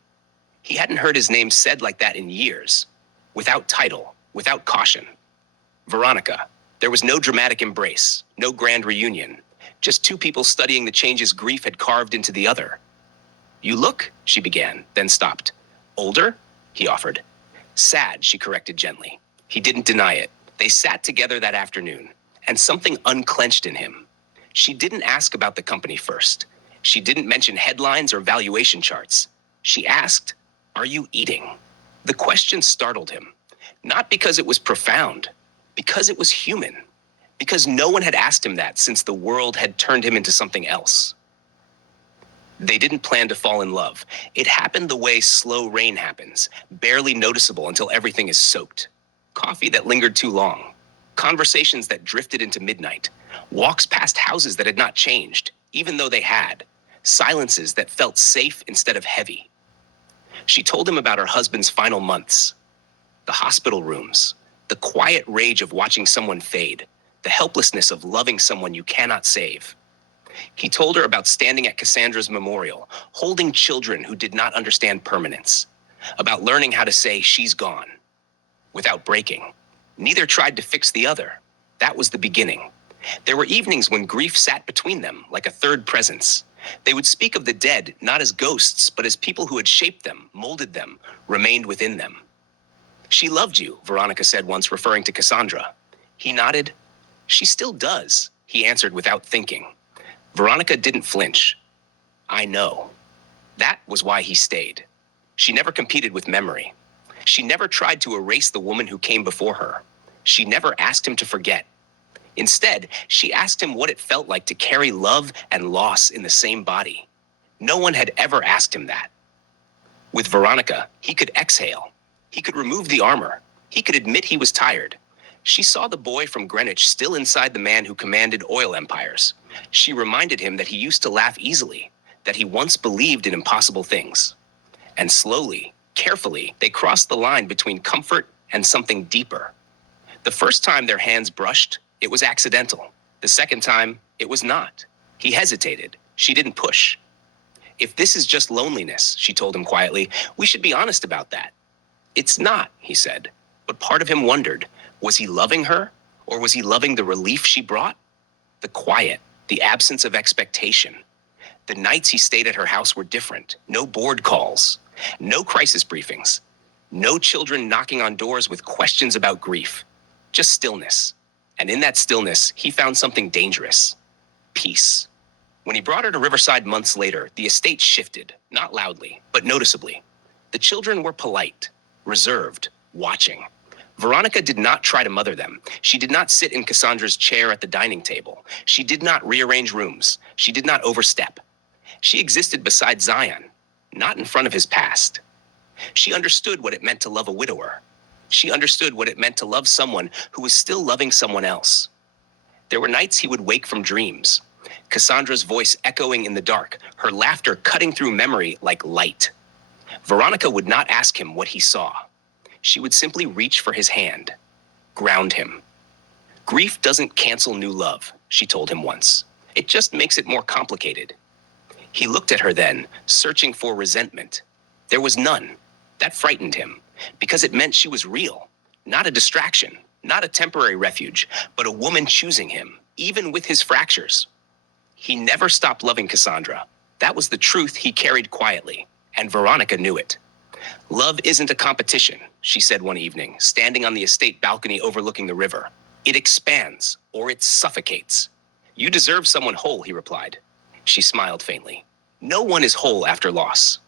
He hadn't heard his name said like that in years. Without title, without caution. Veronica. There was no dramatic embrace, no grand reunion. Just 2 people studying the changes grief had carved into the other. You look, she began, then stopped. Older? He offered. Sad, she corrected gently. He didn't deny it. They sat together that afternoon, and something unclenched in him. She didn't ask about the company first. She didn't mention headlines or valuation charts. She asked, "Are you eating?" The question startled him, not because it was profound, because it was human, because no one had asked him that since the world had turned him into something else. They didn't plan to fall in love. It happened the way slow rain happens, barely noticeable until everything is soaked. Coffee that lingered too long. Conversations that drifted into midnight. Walks past houses that had not changed, even though they had. Silences that felt safe instead of heavy. She told him about her husband's final months. The hospital rooms. The quiet rage of watching someone fade. The helplessness of loving someone you cannot save. He told her about standing at Cassandra's memorial, holding children who did not understand permanence, about learning how to say she's gone, without breaking. Neither tried to fix the other. That was the beginning. There were evenings when grief sat between them, like a third presence. They would speak of the dead, not as ghosts, but as people who had shaped them, molded them, remained within them. She loved you, Veronica said once, referring to Kassandra. He nodded. She still does, he answered without thinking. Veronica didn't flinch. I know. That was why he stayed. She never competed with memory. She never tried to erase the woman who came before her. She never asked him to forget. Instead, she asked him what it felt like to carry love and loss in the same body. No one had ever asked him that. With Veronica, he could exhale. He could remove the armor. He could admit he was tired. She saw the boy from Greenwich still inside the man who commanded oil empires. She reminded him that he used to laugh easily, that he once believed in impossible things. And slowly, carefully, they crossed the line between comfort and something deeper. The first time their hands brushed, it was accidental. The second time, it was not. He hesitated. She didn't push. If this is just loneliness, she told him quietly, we should be honest about that. It's not, he said. But part of him wondered, was he loving her, or was he loving the relief she brought? The quiet, the absence of expectation. The nights he stayed at her house were different. No board calls, no crisis briefings, no children knocking on doors with questions about grief. Just stillness. And in that stillness, he found something dangerous. Peace. When he brought her to Riverside months later, the estate shifted, not loudly, but noticeably. The children were polite, reserved, watching. Veronica did not try to mother them. She did not sit in Kassandra's chair at the dining table. She did not rearrange rooms. She did not overstep. She existed beside Zion, not in front of his past. She understood what it meant to love a widower. She understood what it meant to love someone who was still loving someone else. There were nights he would wake from dreams, Kassandra's voice echoing in the dark, her laughter cutting through memory like light. Veronica would not ask him what he saw. She would simply reach for his hand, ground him. Grief doesn't cancel new love, she told him once. It just makes it more complicated. He looked at her then, searching for resentment. There was none. That frightened him, because it meant she was real, not a distraction, not a temporary refuge, but a woman choosing him, even with his fractures. He never stopped loving Kassandra. That was the truth he carried quietly, and Veronica knew it. Love isn't a competition, she said one evening, standing on the estate balcony overlooking the river. It expands, or it suffocates. You deserve someone whole, he replied. She smiled faintly. No one is whole after loss.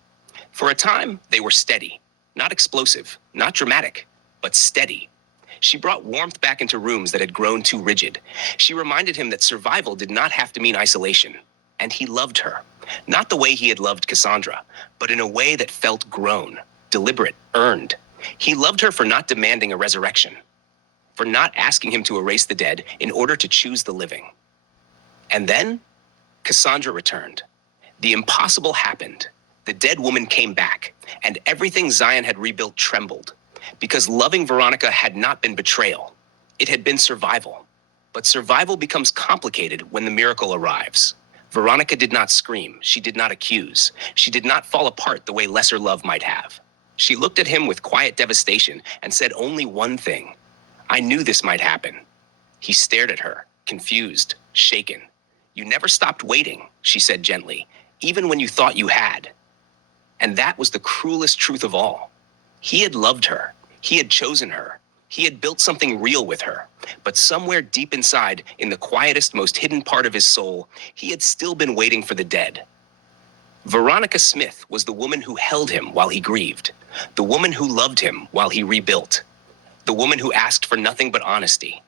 For a time, they were steady, not explosive, not dramatic, but steady. She brought warmth back into rooms that had grown too rigid. She reminded him that survival did not have to mean isolation. And he loved her. Not the way he had loved Kassandra, but in a way that felt grown, deliberate, earned. He loved her for not demanding a resurrection, for not asking him to erase the dead in order to choose the living. And then, Kassandra returned. The impossible happened. The dead woman came back, and everything Zion had rebuilt trembled. Because loving Veronica had not been betrayal. It had been survival. But survival becomes complicated when the miracle arrives. Veronica did not scream. She did not accuse. She did not fall apart the way lesser love might have. She looked at him with quiet devastation and said only one thing. I knew this might happen. He stared at her, confused, shaken. You never stopped waiting, she said gently, even when you thought you had. And that was the cruelest truth of all. He had loved her. He had chosen her. He had built something real with her. But somewhere deep inside, in the quietest, most hidden part of his soul, he had still been waiting for the dead. Veronica Smith was the woman who held him while he grieved. The woman who loved him while he rebuilt. The woman who asked for nothing but honesty.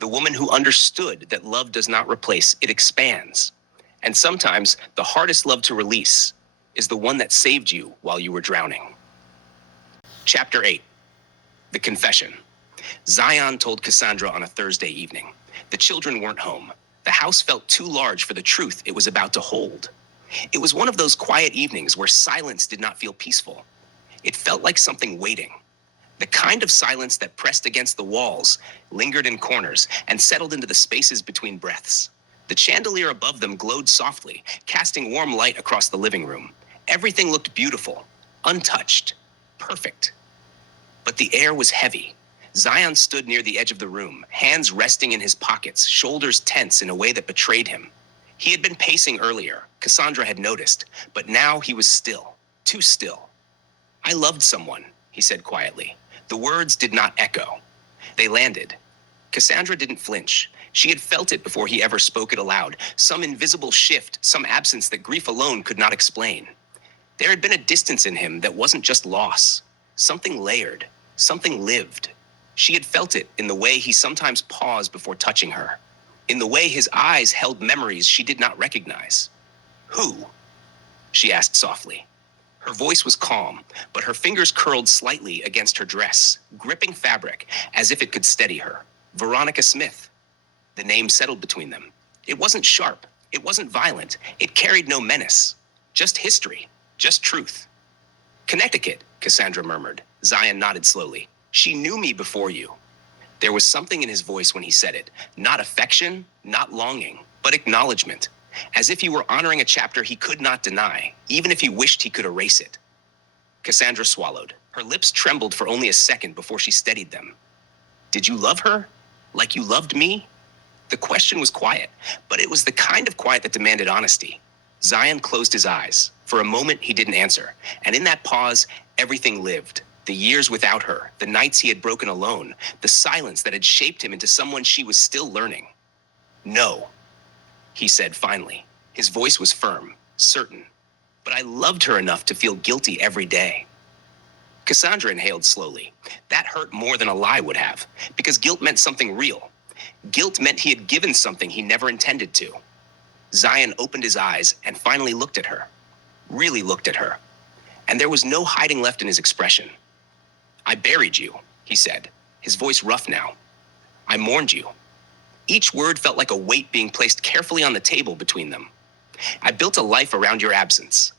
The woman who understood that love does not replace, it expands. And sometimes the hardest love to release is the one that saved you while you were drowning. Chapter 8. The Confession. Zion told Kassandra on a Thursday evening. The children weren't home. The house felt too large for the truth it was about to hold. It was one of those quiet evenings where silence did not feel peaceful. It felt like something waiting. The kind of silence that pressed against the walls, lingered in corners, and settled into the spaces between breaths. The chandelier above them glowed softly, casting warm light across the living room. Everything looked beautiful, untouched, perfect. But the air was heavy. Zion stood near the edge of the room, hands resting in his pockets, shoulders tense in a way that betrayed him. He had been pacing earlier, Kassandra had noticed, but now he was still, too still. I loved someone, he said quietly. The words did not echo. They landed. Kassandra didn't flinch. She had felt it before he ever spoke it aloud, some invisible shift, some absence that grief alone could not explain. There had been a distance in him that wasn't just loss. Something layered, something lived. She had felt it in the way he sometimes paused before touching her, in the way his eyes held memories she did not recognize. Who? She asked softly. Her voice was calm, but her fingers curled slightly against her dress, gripping fabric as if it could steady her. Veronica Smith. The name settled between them. It wasn't sharp. It wasn't violent. It carried no menace. Just history. Just truth. Connecticut, Kassandra murmured. Zion nodded slowly. She knew me before you. There was something in his voice when he said it. Not affection, not longing, but acknowledgement. As if he were honoring a chapter he could not deny, even if he wished he could erase it. Kassandra swallowed. Her lips trembled for only a second before she steadied them. Did you love her? Like you loved me? The question was quiet, but it was the kind of quiet that demanded honesty. Zion closed his eyes. For a moment, he didn't answer. And in that pause, everything lived. The years without her, the nights he had broken alone, the silence that had shaped him into someone she was still learning. No, he said finally. His voice was firm, certain. But I loved her enough to feel guilty every day. Kassandra inhaled slowly. That hurt more than a lie would have, because guilt meant something real. Guilt meant he had given something he never intended to. Zion opened his eyes and finally looked at her. Really looked at her. And there was no hiding left in his expression. I buried you, he said, his voice rough now. I mourned you. Each word felt like a weight being placed carefully on the table between them. I built a life around your absence.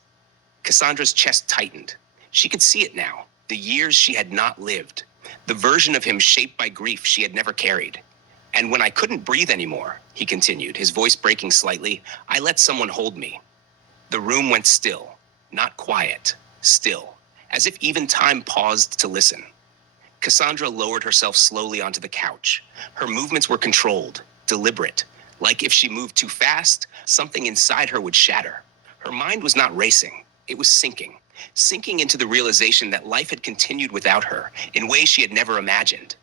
Cassandra's chest tightened. She could see it now, the years she had not lived, the version of him shaped by grief she had never carried. And when I couldn't breathe anymore, he continued, his voice breaking slightly, I let someone hold me. The room went still, not quiet, still, as if even time paused to listen. Kassandra lowered herself slowly onto the couch. Her movements were controlled, deliberate, like if she moved too fast, something inside her would shatter. Her mind was not racing, it was sinking into the realization that life had continued without her in ways she had never imagined.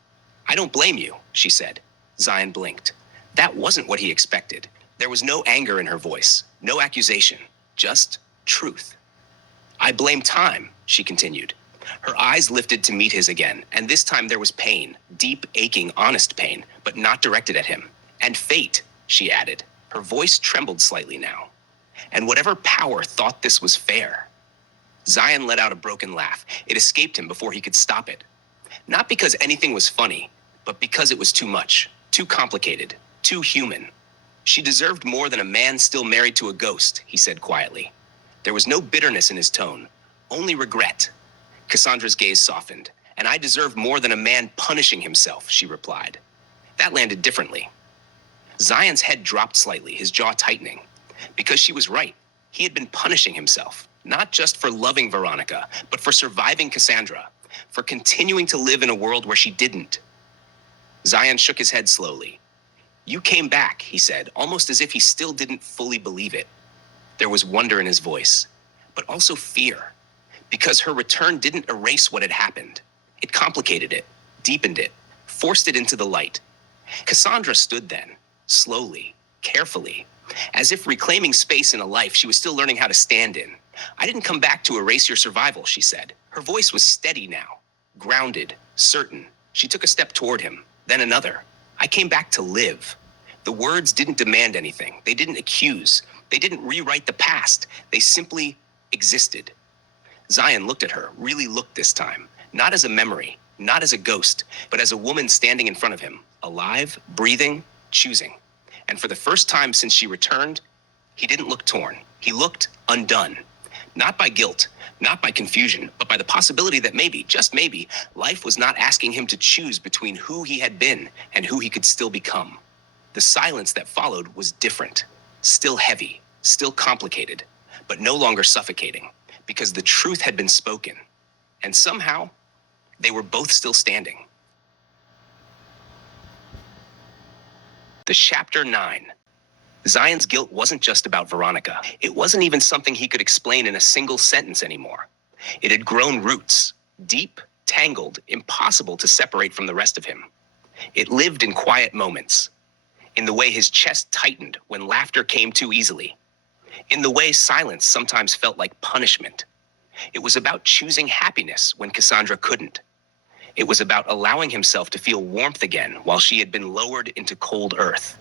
I don't blame you, she said. Zion blinked. That wasn't what he expected. There was no anger in her voice, no accusation, just truth. I blame time, she continued. Her eyes lifted to meet his again, and this time there was pain, deep, aching, honest pain, but not directed at him. And fate, she added. Her voice trembled slightly now. And whatever power thought this was fair. Zion let out a broken laugh. It escaped him before he could stop it. Not because anything was funny, but because it was too much, too complicated, too human. She deserved more than a man still married to a ghost, he said quietly. There was no bitterness in his tone, only regret. Cassandra's gaze softened. And I deserve more than a man punishing himself, she replied. That landed differently. Zion's head dropped slightly, his jaw tightening. Because she was right. He had been punishing himself, not just for loving Veronica, but for surviving Kassandra, for continuing to live in a world where she didn't. Zion shook his head slowly. You came back, he said, almost as if he still didn't fully believe it. There was wonder in his voice, but also fear, because her return didn't erase what had happened. It complicated it, deepened it, forced it into the light. Kassandra stood then, slowly, carefully, as if reclaiming space in a life she was still learning how to stand in. I didn't come back to erase your survival, she said. Her voice was steady now, grounded, certain. She took a step toward him, then another. I came back to live. The words didn't demand anything. They didn't accuse. They didn't rewrite the past. They simply existed. Zion looked at her, really looked this time, not as a memory, not as a ghost, but as a woman standing in front of him, alive, breathing, choosing. And for the first time since she returned, he didn't look torn. He looked undone. Not by guilt, not by confusion, but by the possibility that maybe, just maybe, life was not asking him to choose between who he had been and who he could still become. The silence that followed was different, still heavy, still complicated, but no longer suffocating, because the truth had been spoken. And somehow, they were both still standing. The Chapter 9. Zion's guilt wasn't just about Veronica. It wasn't even something he could explain in a single sentence anymore. It had grown roots, deep, tangled, impossible to separate from the rest of him. It lived in quiet moments, in the way his chest tightened when laughter came too easily, in the way silence sometimes felt like punishment. It was about choosing happiness when Kassandra couldn't. It was about allowing himself to feel warmth again while she had been lowered into cold earth.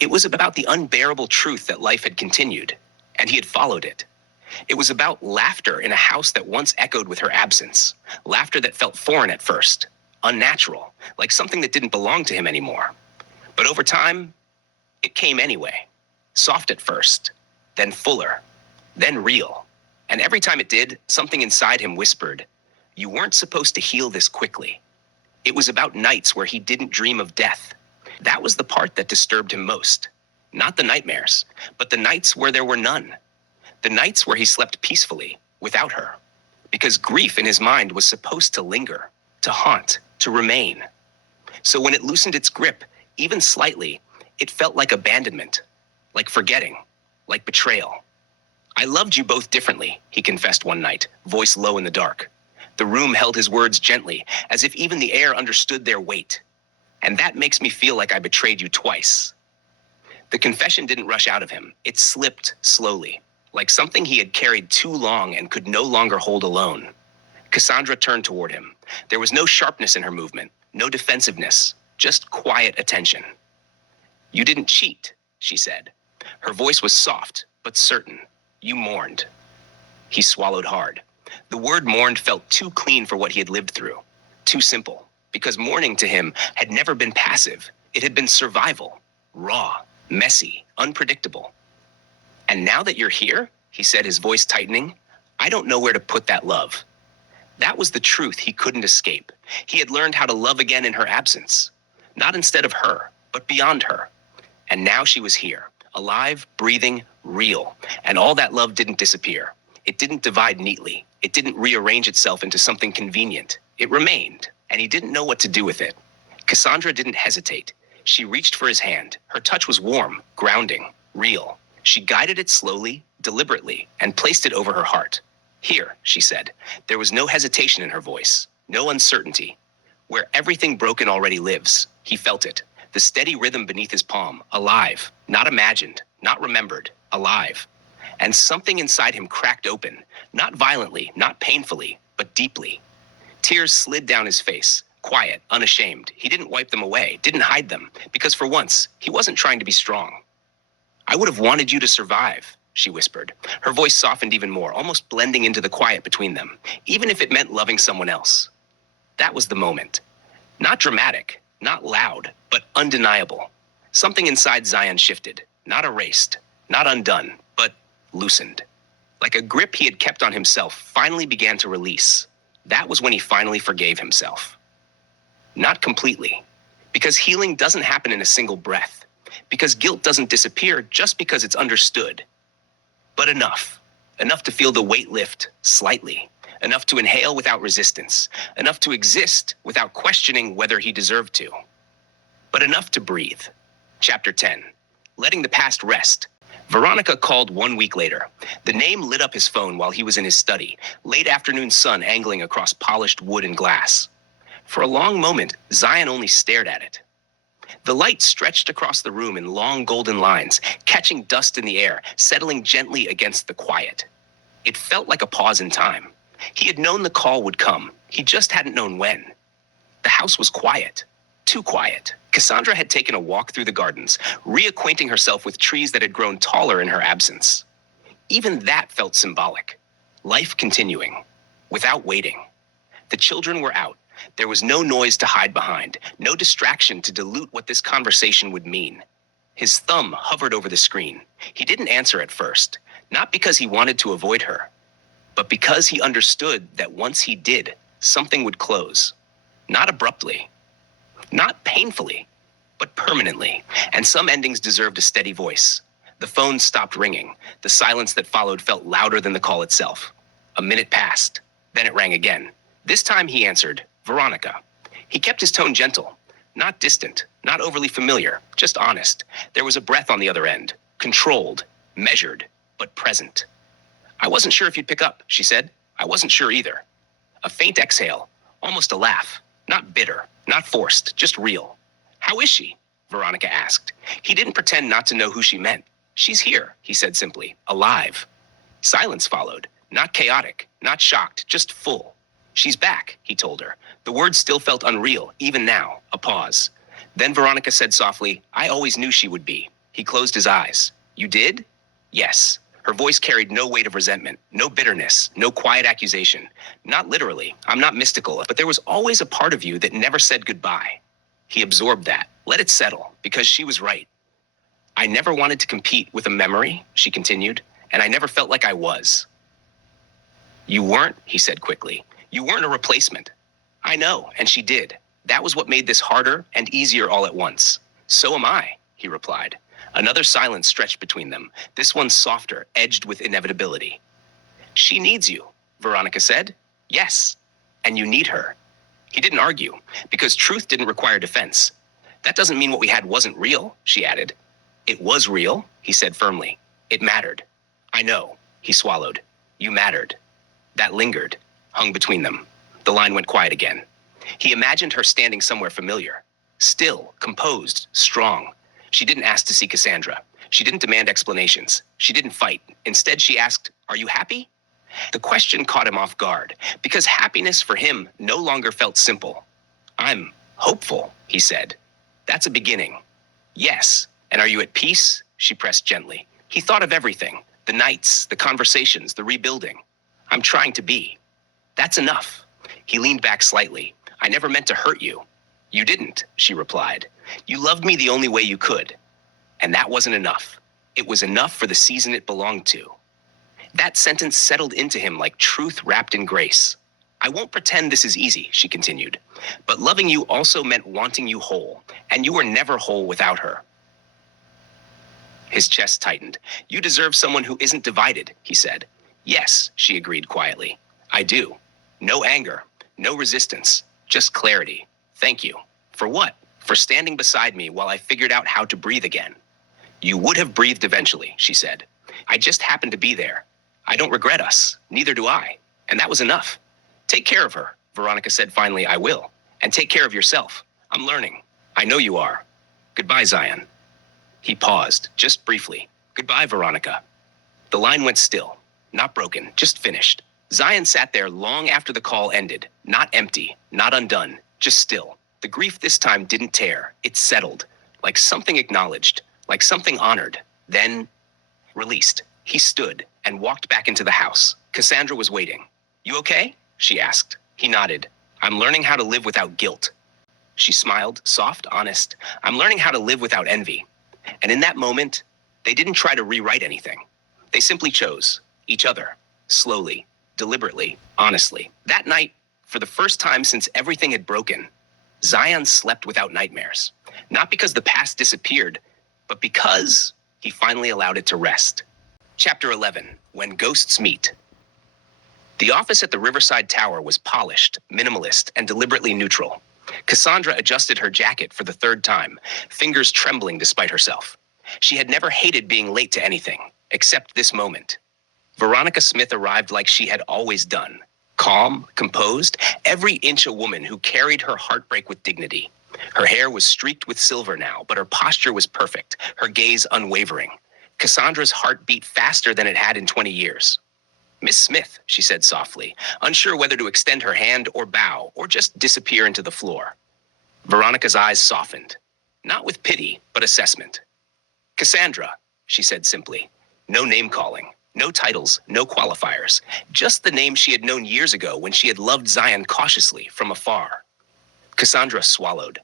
It was about the unbearable truth that life had continued, and he had followed it. It was about laughter in a house that once echoed with her absence. Laughter that felt foreign at first, unnatural, like something that didn't belong to him anymore. But over time, it came anyway. Soft at first, then fuller, then real. And every time it did, something inside him whispered, "You weren't supposed to heal this quickly." It was about nights where he didn't dream of death. That was the part that disturbed him most. Not the nightmares, but the nights where there were none. The nights where he slept peacefully, without her. Because grief in his mind was supposed to linger, to haunt, to remain. So when it loosened its grip, even slightly, it felt like abandonment, like forgetting, like betrayal. "I loved you both differently," he confessed one night, voice low in the dark. The room held his words gently, as if even the air understood their weight. "And that makes me feel like I betrayed you twice." The confession didn't rush out of him. It slipped slowly, like something he had carried too long and could no longer hold alone. Kassandra turned toward him. There was no sharpness in her movement, no defensiveness, just quiet attention. "You didn't cheat," she said. Her voice was soft, but certain. "You mourned." He swallowed hard. The word mourned felt too clean for what he had lived through. Too simple, because mourning to him had never been passive. It had been survival, raw, messy, unpredictable. "And now that you're here," he said, his voice tightening, "I don't know where to put that love." That was the truth he couldn't escape. He had learned how to love again in her absence. Not instead of her, but beyond her. And now she was here, alive, breathing, real. And all that love didn't disappear. It didn't divide neatly. It didn't rearrange itself into something convenient. It remained, and he didn't know what to do with it. Kassandra didn't hesitate. She reached for his hand. Her touch was warm, grounding, real. She guided it slowly, deliberately, and placed it over her heart. "Here," she said. There was no hesitation in her voice, no uncertainty. Where everything broken already lives, he felt it. The steady rhythm beneath his palm, alive, not imagined, not remembered, alive. And something inside him cracked open, not violently, not painfully, but deeply. Tears slid down his face, quiet, unashamed. He didn't wipe them away, didn't hide them, because for once, he wasn't trying to be strong. "I would have wanted you to survive," she whispered. Her voice softened even more, almost blending into the quiet between them, even if it meant loving someone else. That was the moment. Not dramatic, not loud, but undeniable. Something inside Zion shifted, not erased, not undone, but loosened. Like a grip he had kept on himself finally began to release. That was when he finally forgave himself. Not completely, because healing doesn't happen in a single breath, because guilt doesn't disappear just because it's understood. But enough to feel the weight lift slightly, enough to inhale without resistance, enough to exist without questioning whether he deserved to. But enough to breathe. Chapter 10. Letting the past rest. Veronica called 1 week later. The name lit up his phone while he was in his study, late afternoon sun angling across polished wood and glass. For a long moment, Zion only stared at it. The light stretched across the room in long golden lines, catching dust in the air, settling gently against the quiet. It felt like a pause in time. He had known the call would come. He just hadn't known when. The house was quiet. Too quiet. Kassandra had taken a walk through the gardens, reacquainting herself with trees that had grown taller in her absence. Even that felt symbolic. Life continuing, without waiting. The children were out. There was no noise to hide behind, no distraction to dilute what this conversation would mean. His thumb hovered over the screen. He didn't answer at first, not because he wanted to avoid her, but because he understood that once he did, something would close. Not abruptly, not painfully, but permanently. And some endings deserved a steady voice. The phone stopped ringing. The silence that followed felt louder than the call itself. A minute passed. Then it rang again. This time he answered, Veronica. He kept his tone gentle, not distant, not overly familiar, just honest. There was a breath on the other end, controlled, measured, but present. I wasn't sure if you'd pick up, she said. I wasn't sure either. A faint exhale, almost a laugh, not bitter, not forced, just real. How is she? Veronica asked. He didn't pretend not to know who she meant. She's here, he said simply, alive. Silence followed, not chaotic, not shocked, just full. She's back, he told her. The words still felt unreal, even now, a pause. Then Veronica said softly, I always knew she would be. He closed his eyes. You did? Yes. Her voice carried no weight of resentment, no bitterness, no quiet accusation. Not literally, I'm not mystical, but there was always a part of you that never said goodbye. He absorbed that, let it settle, because she was right. I never wanted to compete with a memory, she continued, and I never felt like I was. You weren't, he said quickly. You weren't a replacement. I know, and she did. That was what made this harder and easier all at once. So am I, he replied. Another silence stretched between them, this one softer, edged with inevitability. She needs you, Veronica said. Yes, and you need her. He didn't argue, because truth didn't require defense. That doesn't mean what we had wasn't real, she added. It was real, he said firmly. It mattered. I know, he swallowed. You mattered. That lingered, hung between them. The line went quiet again. He imagined her standing somewhere familiar. Still, composed, strong. She didn't ask to see Kassandra. She didn't demand explanations. She didn't fight. Instead, she asked, "Are you happy?" The question caught him off guard, because happiness for him no longer felt simple. I'm hopeful, he said. That's a beginning. Yes. And are you at peace? She pressed gently. He thought of everything. The nights, the conversations, the rebuilding. I'm trying to be. That's enough. He leaned back slightly. I never meant to hurt you. You didn't, she replied. You loved me the only way you could. And that wasn't enough. It was enough for the season it belonged to. That sentence settled into him like truth wrapped in grace. I won't pretend this is easy, she continued. But loving you also meant wanting you whole, and you were never whole without her. His chest tightened. You deserve someone who isn't divided, he said. Yes, she agreed quietly. I do. No anger, no resistance, just clarity. Thank you. For what? For standing beside me while I figured out how to breathe again. You would have breathed eventually, she said. I just happened to be there. I don't regret us. Neither do I. And that was enough. Take care of her, Veronica said finally. I will. And take care of yourself. I'm learning. I know you are. Goodbye, Zion. He paused, just briefly. Goodbye, Veronica. The line went still. Not broken, just finished. Zion sat there long after the call ended. Not empty, not undone, just still. The grief this time didn't tear. It settled. Like something acknowledged. Like something honored. Then released. He stood and walked back into the house. Kassandra was waiting. You okay? She asked. He nodded. I'm learning how to live without guilt. She smiled, soft, honest. I'm learning how to live without envy. And in that moment, they didn't try to rewrite anything. They simply chose each other, slowly, deliberately, honestly. That night, for the first time since everything had broken, Zion slept without nightmares. Not because the past disappeared, but because he finally allowed it to rest. Chapter 11, When Ghosts Meet. The office at the Riverside Tower was polished, minimalist, and deliberately neutral. Kassandra adjusted her jacket for the third time, fingers trembling despite herself. She had never hated being late to anything, except this moment. Veronica Smith arrived like she had always done. Calm, composed, every inch a woman who carried her heartbreak with dignity. Her hair was streaked with silver now, but her posture was perfect, her gaze unwavering. Cassandra's heart beat faster than it had in 20 years. Miss Smith, she said softly, unsure whether to extend her hand or bow, or just disappear into the floor. Veronica's eyes softened, not with pity, but assessment. Kassandra, she said simply. No name-calling, no titles, no qualifiers, just the name she had known years ago when she had loved Zion cautiously from afar. Kassandra swallowed.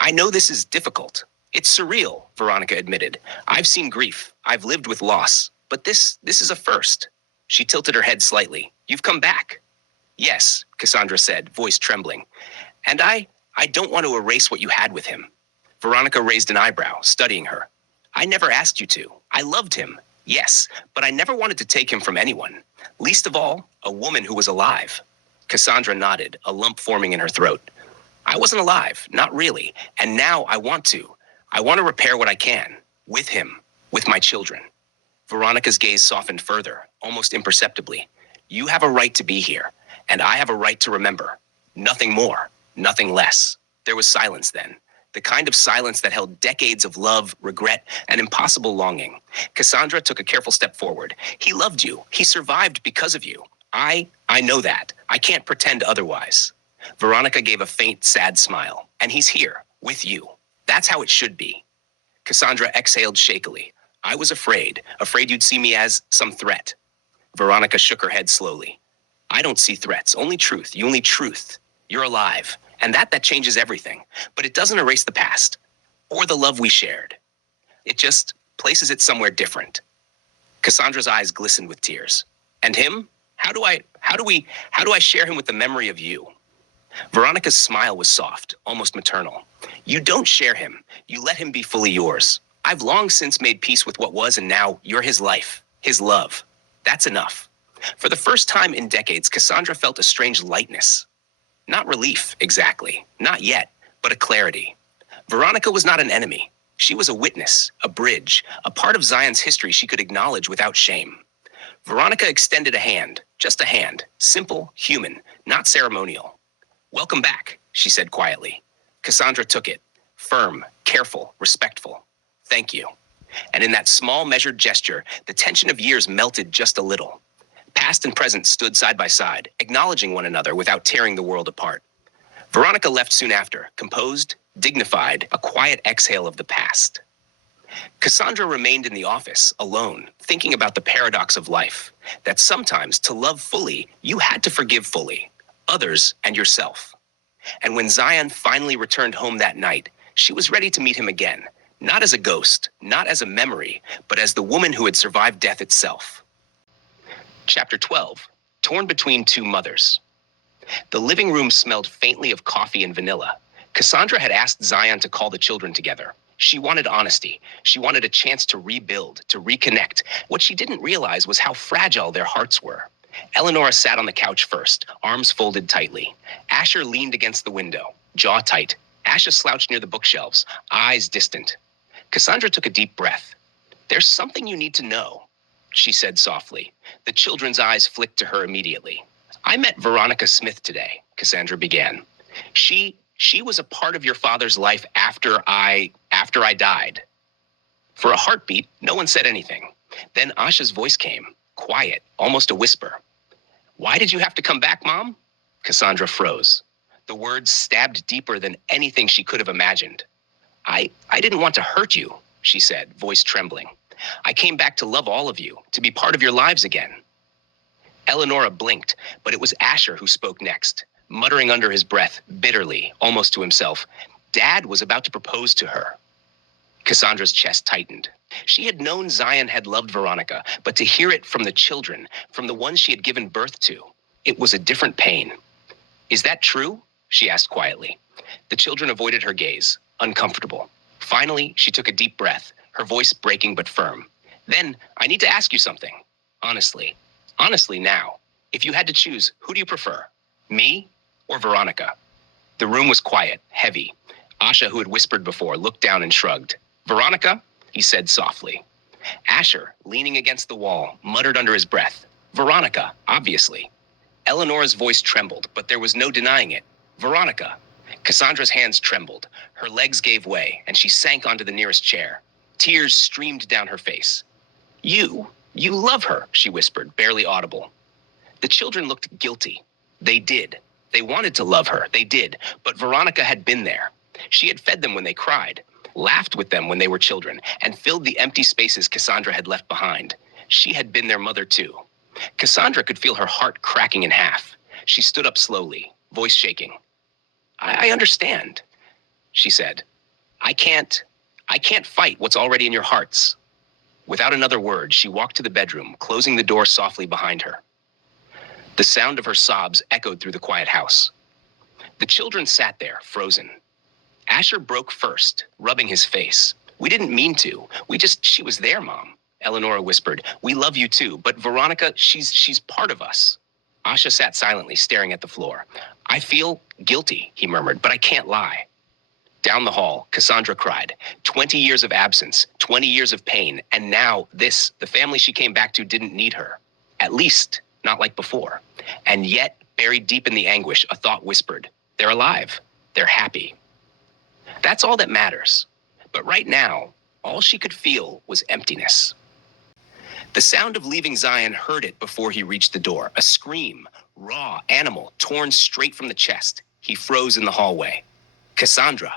I know this is difficult. It's surreal, Veronica admitted. I've seen grief. I've lived with loss. But this is a first. She tilted her head slightly. You've come back. Yes, Kassandra said, voice trembling. And I don't want to erase what you had with him. Veronica raised an eyebrow, studying her. I never asked you to. I loved him. Yes, but I never wanted to take him from anyone. Least of all, a woman who was alive. Kassandra nodded, a lump forming in her throat. I wasn't alive, not really. And now I want to. I want to repair what I can. With him. With my children. Veronica's gaze softened further, almost imperceptibly. You have a right to be here, and I have a right to remember. Nothing more, nothing less. There was silence then, the kind of silence that held decades of love, regret, and impossible longing. Kassandra took a careful step forward. He loved you. He survived because of you. I know that. I can't pretend otherwise. Veronica gave a faint, sad smile. And he's here, with you. That's how it should be. Kassandra exhaled shakily. I was afraid you'd see me as some threat. Veronica shook her head slowly. I don't see threats, only truth. You only truth. You're alive, and that changes everything. But it doesn't erase the past, or the love we shared. It just places it somewhere different. Cassandra's eyes glistened with tears. And him? How do I share him with the memory of you? Veronica's smile was soft, almost maternal. You don't share him. You let him be fully yours. I've long since made peace with what was, and now you're his life, his love. That's enough. For the first time in decades, Cassandra felt a strange lightness. Not relief, exactly. Not yet, but a clarity. Veronica was not an enemy. She was a witness, a bridge, a part of Zion's history she could acknowledge without shame. Veronica extended a hand, just a hand, simple, human, not ceremonial. Welcome back, she said quietly. Cassandra took it, firm, careful, respectful. Thank you. And in that small, measured gesture, the tension of years melted just a little. Past and present stood side by side, acknowledging one another without tearing the world apart. Veronica left soon after, composed, dignified, a quiet exhale of the past. Cassandra remained in the office, alone, thinking about the paradox of life, that sometimes to love fully, you had to forgive fully, others and yourself. And when Zion finally returned home that night, she was ready to meet him again, not as a ghost, not as a memory, but as the woman who had survived death itself. Chapter 12, Torn Between Two Mothers. The living room smelled faintly of coffee and vanilla. Cassandra had asked Zion to call the children together. She wanted honesty. She wanted a chance to rebuild, to reconnect. What she didn't realize was how fragile their hearts were. Eleonora sat on the couch first, arms folded tightly. Asher leaned against the window, jaw tight. Asha slouched near the bookshelves, eyes distant. Cassandra took a deep breath. There's something you need to know, she said softly. The children's eyes flicked to her immediately. I met Veronica Smith today, Cassandra began. She was a part of your father's life after I died. For a heartbeat, no one said anything. Then Asha's voice came, quiet, almost a whisper. Why did you have to come back, Mom? Cassandra froze. The words stabbed deeper than anything she could have imagined. I didn't want to hurt you, she said, voice trembling. I came back to love all of you, to be part of your lives again. Eleonora blinked, but it was Asher who spoke next, muttering under his breath, bitterly, almost to himself. Dad was about to propose to her. Cassandra's chest tightened. She had known Zion had loved Veronica, but to hear it from the children, from the ones she had given birth to, it was a different pain. Is that true? She asked quietly. The children avoided her gaze, uncomfortable. Finally, she took a deep breath, her voice breaking but firm. Then, I need to ask you something. Honestly now. If you had to choose, who do you prefer? Me or Veronica? The room was quiet, heavy. Asha, who had whispered before, looked down and shrugged. Veronica? He said softly. Asher, leaning against the wall, muttered under his breath. Veronica, obviously. Eleanor's voice trembled, but there was no denying it. Veronica. Cassandra's hands trembled. Her legs gave way, and she sank onto the nearest chair. Tears streamed down her face. You love her, she whispered, barely audible. The children looked guilty. They did. They wanted to love her, they did, but Veronica had been there. She had fed them when they cried, laughed with them when they were children, and filled the empty spaces Cassandra had left behind. She had been their mother too. Cassandra could feel her heart cracking in half. She stood up slowly, voice shaking. I understand, she said. I can't fight what's already in your hearts. Without another word, she walked to the bedroom, closing the door softly behind her. The sound of her sobs echoed through the quiet house. The children sat there, frozen. Asher broke first, rubbing his face. We didn't mean to. She was there, Mom, Eleonora whispered. We love you too, but Veronica, she's part of us. Asha sat silently, staring at the floor. I feel guilty, he murmured, but I can't lie. Down the hall, Cassandra cried. 20 years of absence, 20 years of pain, and now this, the family she came back to didn't need her. At least, not like before. And yet, buried deep in the anguish, a thought whispered, they're alive, they're happy. That's all that matters. But right now, all she could feel was emptiness. The sound of leaving Zion heard it before he reached the door, a scream, raw, animal, torn straight from the chest. He froze in the hallway. Cassandra.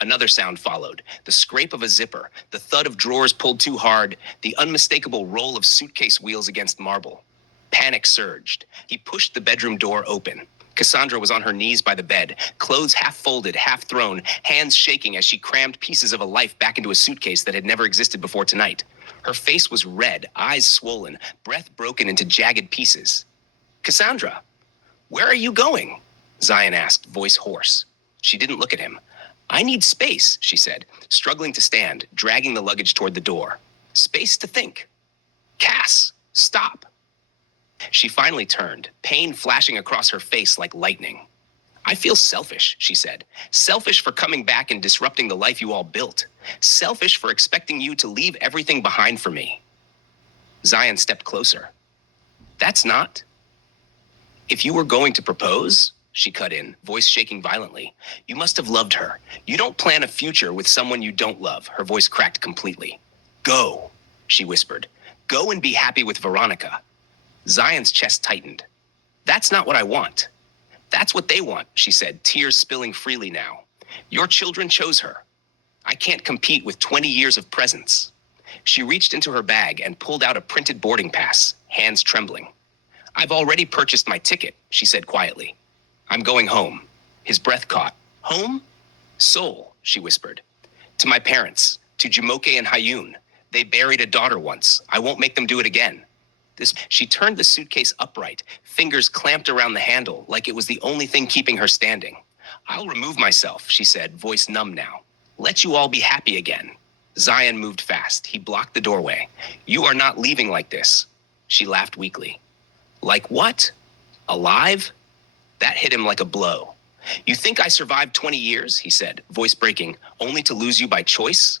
Another sound followed, the scrape of a zipper, the thud of drawers pulled too hard, the unmistakable roll of suitcase wheels against marble. Panic surged. He pushed the bedroom door open. Cassandra was on her knees by the bed, clothes half folded, half thrown, hands shaking as she crammed pieces of a life back into a suitcase that had never existed before tonight. Her face was red, eyes swollen, breath broken into jagged pieces. Cassandra, where are you going? Zion asked, voice hoarse. She didn't look at him. I need space, she said, struggling to stand, dragging the luggage toward the door. Space to think. Cass, stop. She finally turned, pain flashing across her face like lightning. I feel selfish, she said. Selfish for coming back and disrupting the life you all built. Selfish for expecting you to leave everything behind for me. Zion stepped closer. That's not. If you were going to propose, she cut in, voice shaking violently, you must have loved her. You don't plan a future with someone you don't love. Her voice cracked completely. Go, she whispered. Go and be happy with Veronica. Zion's chest tightened. That's not what I want. That's what they want, she said, tears spilling freely now. Your children chose her. I can't compete with 20 years of presence. She reached into her bag and pulled out a printed boarding pass, hands trembling. I've already purchased my ticket, she said quietly. I'm going home. His breath caught. Home? Seoul, she whispered. To my parents, to Jumoke and Hayun. They buried a daughter once. I won't make them do it again. She turned the suitcase upright, fingers clamped around the handle like it was the only thing keeping her standing. I'll remove myself, she said, voice numb now. Let you all be happy again. Zion moved fast. He blocked the doorway. You are not leaving like this. She laughed weakly. Like what? Alive? That hit him like a blow. You think I survived 20 years, he said, voice breaking, only to lose you by choice?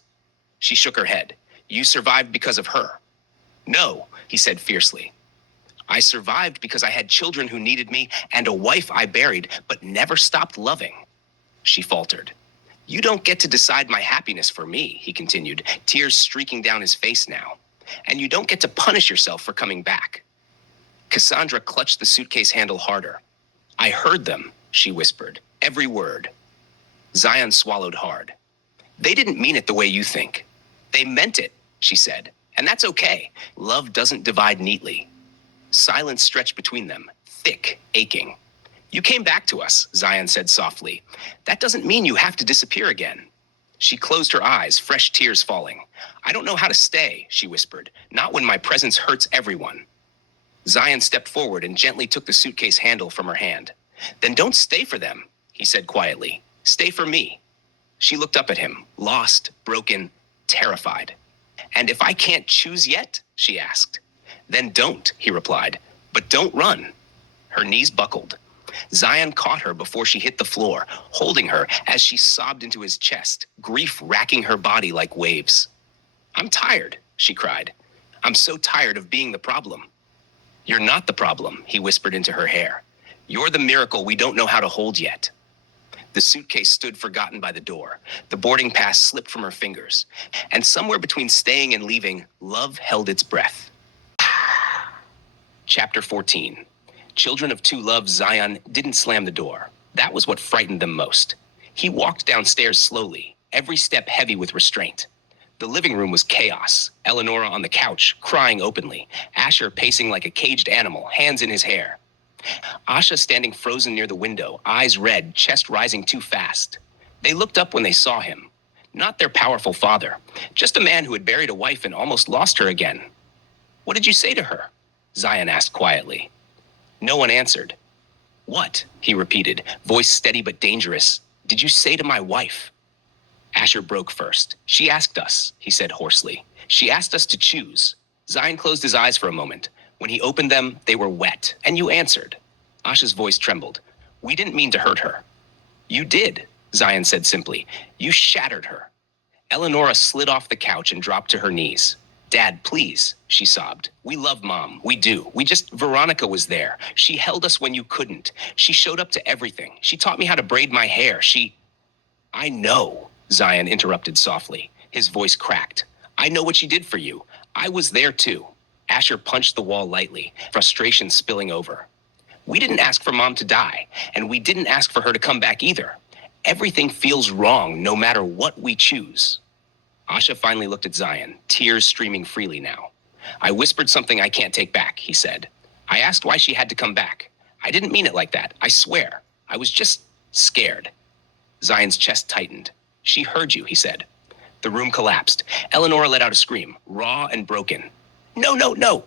She shook her head. You survived because of her. No, he said fiercely. I survived because I had children who needed me and a wife I buried but never stopped loving. She faltered. You don't get to decide my happiness for me, he continued, tears streaking down his face now. And you don't get to punish yourself for coming back. Cassandra clutched the suitcase handle harder. I heard them, she whispered, every word. Zion swallowed hard. They didn't mean it the way you think. They meant it, she said. And that's okay. Love doesn't divide neatly. Silence stretched between them, thick, aching. You came back to us, Zion said softly. That doesn't mean you have to disappear again. She closed her eyes, fresh tears falling. I don't know how to stay, she whispered, not when my presence hurts everyone. Zion stepped forward and gently took the suitcase handle from her hand. Then don't stay for them, he said quietly. Stay for me. She looked up at him, lost, broken, terrified. And if I can't choose yet, she asked. Then don't, he replied. But don't run. Her knees buckled. Zion caught her before she hit the floor, holding her as she sobbed into his chest, grief racking her body like waves. I'm tired, she cried. I'm so tired of being the problem. You're not the problem, he whispered into her hair. You're the miracle we don't know how to hold yet. The suitcase stood forgotten by the door. The boarding pass slipped from her fingers. And somewhere between staying and leaving, love held its breath. Chapter 14. Children of two loves, Zion didn't slam the door. That was what frightened them most. He walked downstairs slowly, every step heavy with restraint. The living room was chaos. Eleonora on the couch, crying openly. Asher pacing like a caged animal, hands in his hair. Asha standing frozen near the window, eyes red, chest rising too fast. They looked up when they saw him. Not their powerful father, just a man who had buried a wife and almost lost her again. What did you say to her? Zion asked quietly. No one answered. What? He repeated, voice steady but dangerous. Did you say to my wife? Asher broke first. She asked us, he said hoarsely. She asked us to choose. Zion closed his eyes for a moment. When he opened them, they were wet, and you answered. Asha's voice trembled. We didn't mean to hurt her. You did, Zion said simply. You shattered her. Eleonora slid off the couch and dropped to her knees. Dad, please, she sobbed. We love Mom. We do. Veronica was there. She held us when you couldn't. She showed up to everything. She taught me how to braid my hair. I know, Zion interrupted softly. His voice cracked. I know what she did for you. I was there too. Asher punched the wall lightly, frustration spilling over. We didn't ask for Mom to die, and we didn't ask for her to come back either. Everything feels wrong no matter what we choose. Asha finally looked at Zion, tears streaming freely now. I whispered something I can't take back, he said. I asked why she had to come back. I didn't mean it like that, I swear. I was just scared. Zion's chest tightened. She heard you, he said. The room collapsed. Eleanor let out a scream, raw and broken. No, no, no!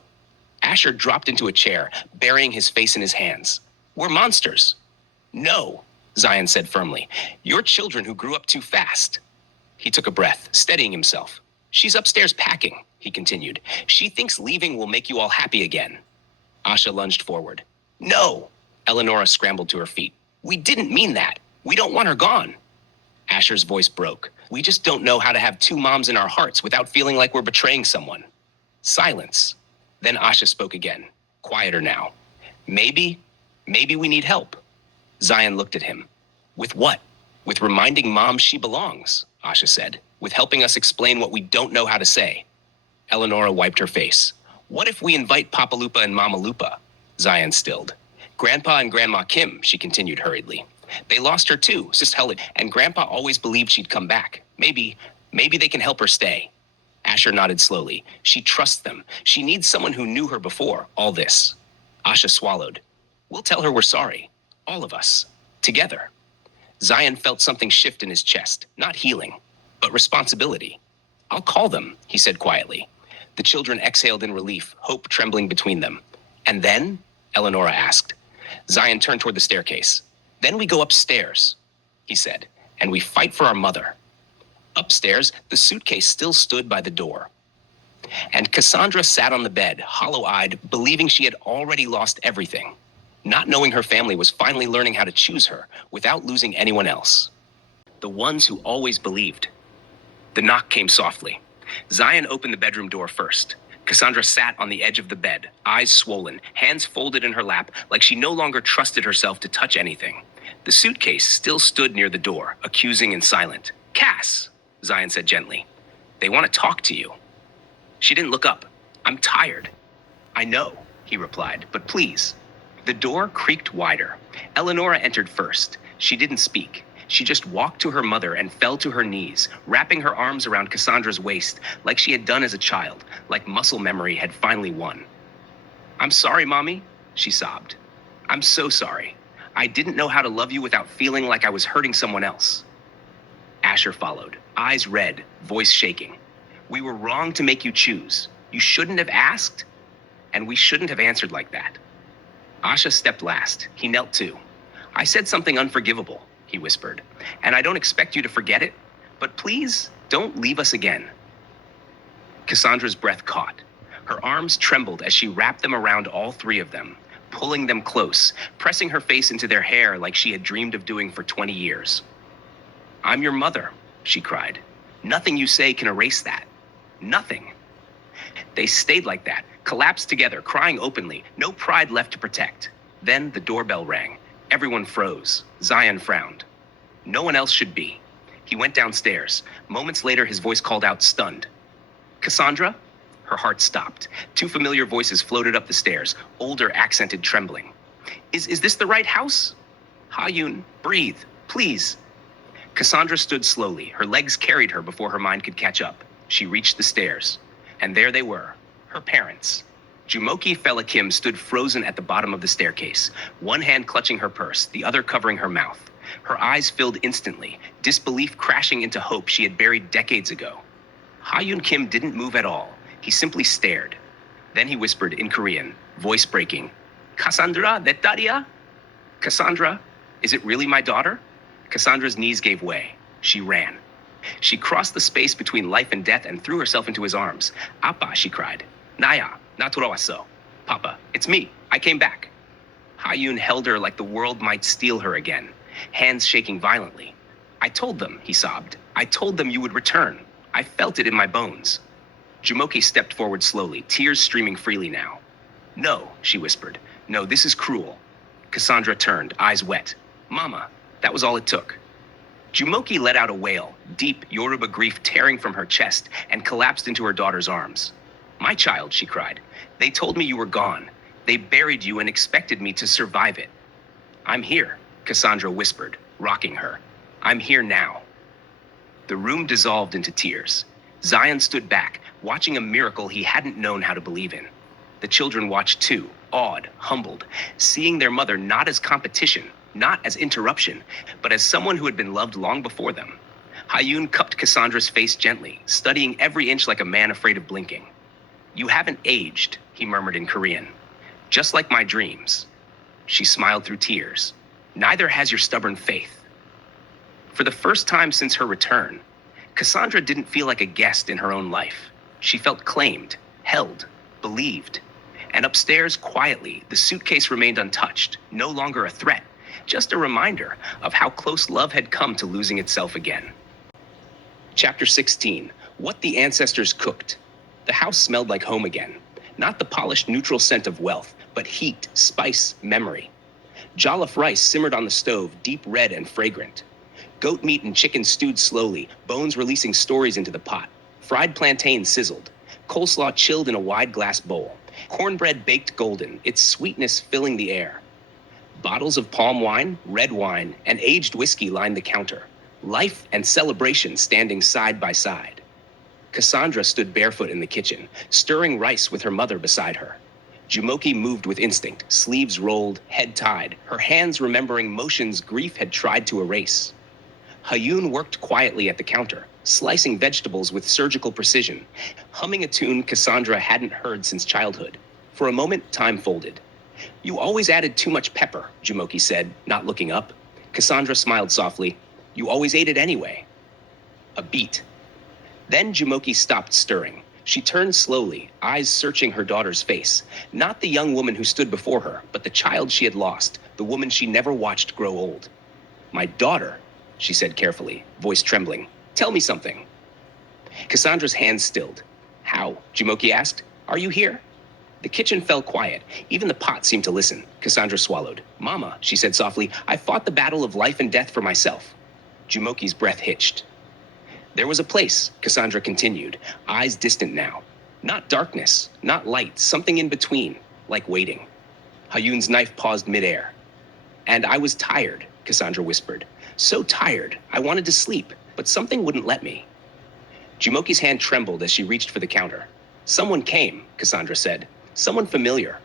Asher dropped into a chair, burying his face in his hands. We're monsters. No, Zion said firmly. You're children who grew up too fast. He took a breath, steadying himself. She's upstairs packing, he continued. She thinks leaving will make you all happy again. Asha lunged forward. No! Eleonora scrambled to her feet. We didn't mean that. We don't want her gone. Asher's voice broke. We just don't know how to have two moms in our hearts without feeling like we're betraying someone. Silence. Then Asha spoke again, quieter now. Maybe we need help. Zion looked at him. With what? With reminding Mom she belongs, Asha said. With helping us explain what we don't know how to say. Eleonora wiped her face. What if we invite Papa Lupa and Mama Lupa? Zion stilled. Grandpa and Grandma Kim, she continued hurriedly. They lost her too, Sis Helen, and Grandpa always believed she'd come back. Maybe they can help her stay. Asher nodded slowly. She trusts them. She needs someone who knew her before all this. Asha swallowed. We'll tell her we're sorry. All of us. Together. Zion felt something shift in his chest. Not healing, but responsibility. I'll call them, he said quietly. The children exhaled in relief, hope trembling between them. And then? Eleonora asked. Zion turned toward the staircase. Then we go upstairs, he said, and we fight for our mother. Upstairs, the suitcase still stood by the door. And Kassandra sat on the bed, hollow-eyed, believing she had already lost everything. Not knowing her family was finally learning how to choose her without losing anyone else. The ones who always believed. The knock came softly. Zion opened the bedroom door first. Kassandra sat on the edge of the bed, eyes swollen, hands folded in her lap, like she no longer trusted herself to touch anything. The suitcase still stood near the door, accusing and silent. Cass, Zion said gently. They want to talk to you. She didn't look up. I'm tired. I know, he replied, but please. The door creaked wider. Eleonora entered first. She didn't speak. She just walked to her mother and fell to her knees, wrapping her arms around Kassandra's waist like she had done as a child, like muscle memory had finally won. I'm sorry, Mommy, she sobbed. I'm so sorry. I didn't know how to love you without feeling like I was hurting someone else. Asher followed, eyes red, voice shaking. We were wrong to make you choose. You shouldn't have asked, and we shouldn't have answered like that. Asha stepped last. He knelt too. I said something unforgivable, he whispered, and I don't expect you to forget it, but please don't leave us again. Kassandra's breath caught. Her arms trembled as she wrapped them around all three of them, pulling them close, pressing her face into their hair like she had dreamed of doing for 20 years. I'm your mother, she cried. Nothing you say can erase that. Nothing. They stayed like that, collapsed together, crying openly, no pride left to protect. Then the doorbell rang. Everyone froze. Zion frowned. No one else should be. He went downstairs. Moments later, his voice called out, stunned. Kassandra? Her heart stopped. Two familiar voices floated up the stairs, older, accented trembling. Is this the right house? Ha-Yun, breathe, please. Kassandra stood slowly. Her legs carried her before her mind could catch up. She reached the stairs. And there they were, her parents. Jumoke Fela Kim stood frozen at the bottom of the staircase, one hand clutching her purse, the other covering her mouth. Her eyes filled instantly, disbelief crashing into hope she had buried decades ago. Ha-Yun Kim didn't move at all. He simply stared. Then he whispered in Korean, voice breaking, Kassandra, Detaria? Kassandra, is it really my daughter? Kassandra's knees gave way. She ran. She crossed the space between life and death and threw herself into his arms. Appa, she cried. Naya, naturawaso. Papa, it's me. I came back. Ha-Yun held her like the world might steal her again, hands shaking violently. I told them, he sobbed. I told them you would return. I felt it in my bones. Jumoke stepped forward slowly, tears streaming freely now. No, she whispered. No, this is cruel. Kassandra turned, eyes wet. Mama, that was all it took. Jumoke let out a wail, deep Yoruba grief tearing from her chest, and collapsed into her daughter's arms. My child, she cried. They told me you were gone. They buried you and expected me to survive it. I'm here, Kassandra whispered, rocking her. I'm here now." The room dissolved into tears. Zion stood back, watching a miracle he hadn't known how to believe in. The children watched too, awed, humbled, seeing their mother not as competition, not as interruption, but as someone who had been loved long before them. Hayun cupped Cassandra's face gently, studying every inch like a man afraid of blinking. "You haven't aged," he murmured in Korean. "Just like my dreams." She smiled through tears. "Neither has your stubborn faith." For the first time since her return, Cassandra didn't feel like a guest in her own life. She felt claimed, held, believed. And upstairs, quietly, the suitcase remained untouched, no longer a threat, just a reminder of how close love had come to losing itself again. Chapter 16, What the Ancestors Cooked. The house smelled like home again. Not the polished, neutral scent of wealth, but heat, spice, memory. Jollof rice simmered on the stove, deep red and fragrant. Goat meat and chicken stewed slowly, bones releasing stories into the pot. Fried plantain sizzled. Coleslaw chilled in a wide glass bowl. Cornbread baked golden, its sweetness filling the air. Bottles of palm wine, red wine, and aged whiskey lined the counter. Life and celebration standing side by side. Cassandra stood barefoot in the kitchen, stirring rice with her mother beside her. Jumoke moved with instinct, sleeves rolled, head tied, her hands remembering motions grief had tried to erase. Hayun worked quietly at the counter, slicing vegetables with surgical precision, humming a tune Cassandra hadn't heard since childhood. For a moment, time folded. "You always added too much pepper," Jumoke said, not looking up. Cassandra smiled softly. "You always ate it anyway." A beat. Then Jumoke stopped stirring. She turned slowly, eyes searching her daughter's face. Not the young woman who stood before her, but the child she had lost, the woman she never watched grow old. "My daughter," she said carefully, voice trembling. "Tell me something." Cassandra's hands stilled. "How?" Jumoke asked. "Are you here?" The kitchen fell quiet. Even the pot seemed to listen. Cassandra swallowed. "Mama," she said softly, "I fought the battle of life and death for myself." Jumoke's breath hitched. "There was a place," Cassandra continued, eyes distant now. Not darkness, not light, something in between, like waiting. Hayun's knife paused midair. "And I was tired," Cassandra whispered. "So tired, I wanted to sleep, but something wouldn't let me." Jumoke's hand trembled as she reached for the counter. "Someone came," Cassandra said. "Someone familiar."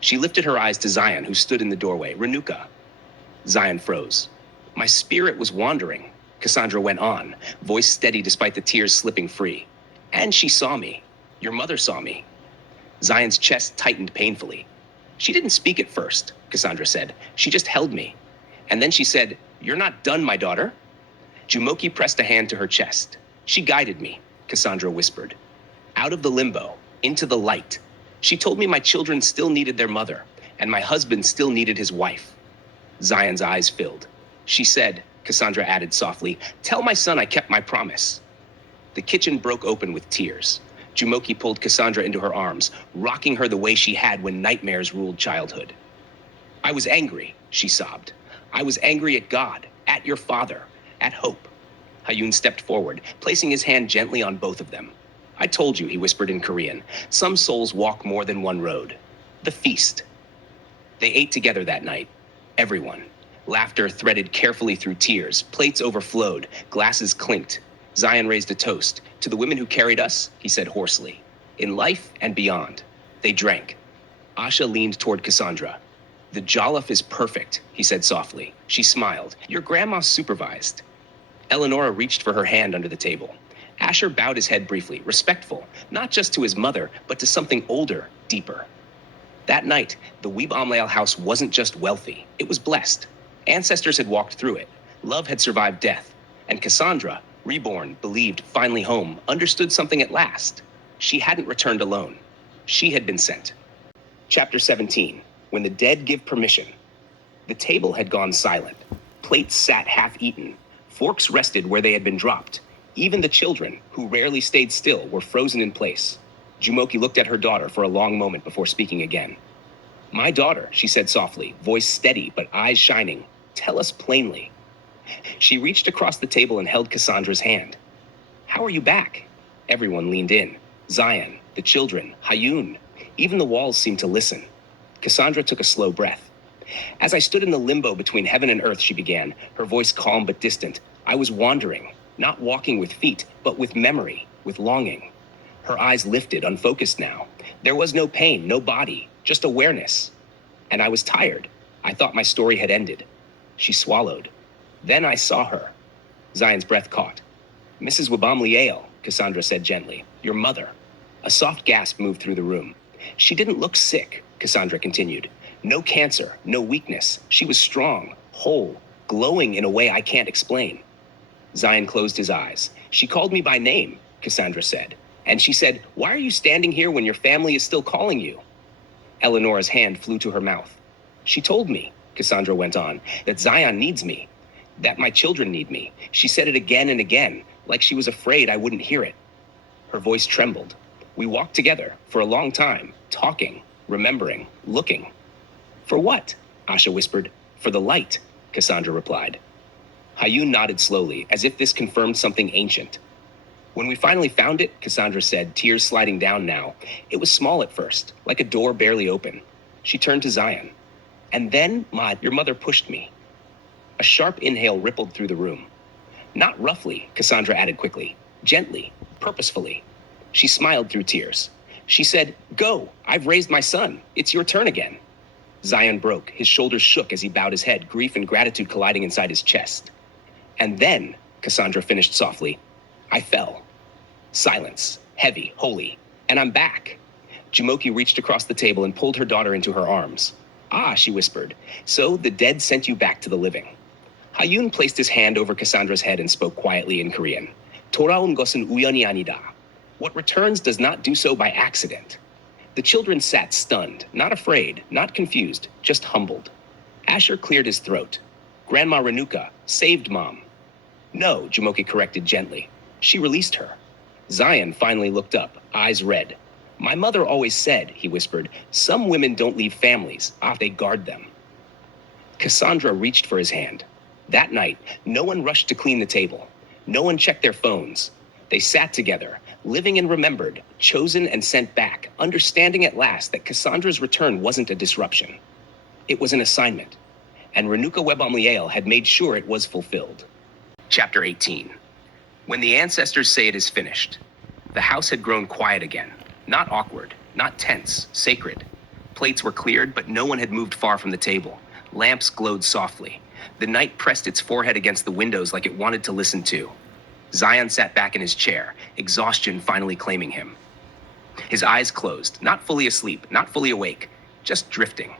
She lifted her eyes to Zion, who stood in the doorway. "Renuka." Zion froze. "My spirit was wandering," Cassandra went on, voice steady despite the tears slipping free. "And she saw me. Your mother saw me." Zion's chest tightened painfully. "She didn't speak at first," Cassandra said. "She just held me. And then she said, 'You're not done, my daughter.'" Jumoke pressed a hand to her chest. "She guided me," Cassandra whispered. "Out of the limbo, into the light. She told me my children still needed their mother, and my husband still needed his wife." Zion's eyes filled. "She said," Cassandra added softly, "Tell my son I kept my promise." The kitchen broke open with tears. Jumoke pulled Cassandra into her arms, rocking her the way she had when nightmares ruled childhood. "I was angry," she sobbed. "I was angry at God, at your father, at hope." Hayun stepped forward, placing his hand gently on both of them. "I told you," he whispered in Korean, "some souls walk more than one road. The feast." They ate together that night. Everyone. Laughter threaded carefully through tears. Plates overflowed. Glasses clinked. Zion raised a toast. "To the women who carried us," he said hoarsely. "In life and beyond." They drank. Asha leaned toward Cassandra. "The jollof is perfect," he said softly. She smiled. "Your grandma supervised." Eleonora reached for her hand under the table. Asher bowed his head briefly, respectful, not just to his mother, but to something older, deeper. That night, the Weeb Amleal house wasn't just wealthy, it was blessed. Ancestors had walked through it. Love had survived death. And Cassandra, reborn, believed, finally home, understood something at last. She hadn't returned alone. She had been sent. Chapter 17, When the Dead Give Permission. The table had gone silent. Plates sat half-eaten. Forks rested where they had been dropped. Even the children, who rarely stayed still, were frozen in place. Jumoke looked at her daughter for a long moment before speaking again. "My daughter," she said softly, voice steady but eyes shining. "Tell us plainly." She reached across the table and held Cassandra's hand. "How are you back?" Everyone leaned in. Zion, the children, Hayun. Even the walls seemed to listen. Cassandra took a slow breath. As I stood in the limbo between heaven and earth, she began, her voice calm but distant. I was wandering, not walking with feet, but with memory, with longing. Her eyes lifted, unfocused now. There was no pain, no body, just awareness. And I was tired. I thought my story had ended. She swallowed. Then I saw her. Zion's breath caught. Mrs. Wabamliel, Kassandra said gently, your mother. A soft gasp moved through the room. She didn't look sick, Kassandra continued. No cancer, no weakness. She was strong, whole, glowing in a way I can't explain. Zion closed his eyes. She called me by name, Kassandra said. And she said, why are you standing here when your family is still calling you? Eleanora's hand flew to her mouth. She told me, Kassandra went on, that Zion needs me, that my children need me. She said it again and again, like she was afraid I wouldn't hear it. Her voice trembled. We walked together for a long time, talking, remembering, looking. For what? Asha whispered. For the light, Kassandra replied. Hayun nodded slowly, as if this confirmed something ancient. When we finally found it, Kassandra said, tears sliding down now, it was small at first, like a door barely open. She turned to Zion. And then, Ma, your mother pushed me. A sharp inhale rippled through the room. Not roughly, Kassandra added quickly. Gently, purposefully. She smiled through tears. She said, go, I've raised my son. It's your turn again. Zion broke. His shoulders shook as he bowed his head, grief and gratitude colliding inside his chest. And then, Kassandra finished softly, I fell. Silence, heavy, holy, and I'm back. Jumoke reached across the table and pulled her daughter into her arms. Ah, she whispered, so the dead sent you back to the living. Hayun placed his hand over Kassandra's head and spoke quietly in Korean. Toraun gosun uyani anida. What returns does not do so by accident. The children sat stunned, not afraid, not confused, just humbled. Asher cleared his throat. Grandma Renuka saved Mom. No, Jumoke corrected gently. She released her. Zion finally looked up, eyes red. My mother always said, he whispered, some women don't leave families, they guard them. Kassandra reached for his hand. That night, no one rushed to clean the table. No one checked their phones. They sat together, living and remembered, chosen and sent back, understanding at last that Kassandra's return wasn't a disruption. It was an assignment, and Renuka Webamliel had made sure it was fulfilled. Chapter 18. When the ancestors say it is finished, the house had grown quiet again. Not awkward, not tense, sacred. Plates were cleared, but no one had moved far from the table. Lamps glowed softly. The night pressed its forehead against the windows like it wanted to listen too. Zion sat back in his chair, exhaustion finally claiming him. His eyes closed, not fully asleep, not fully awake, just drifting.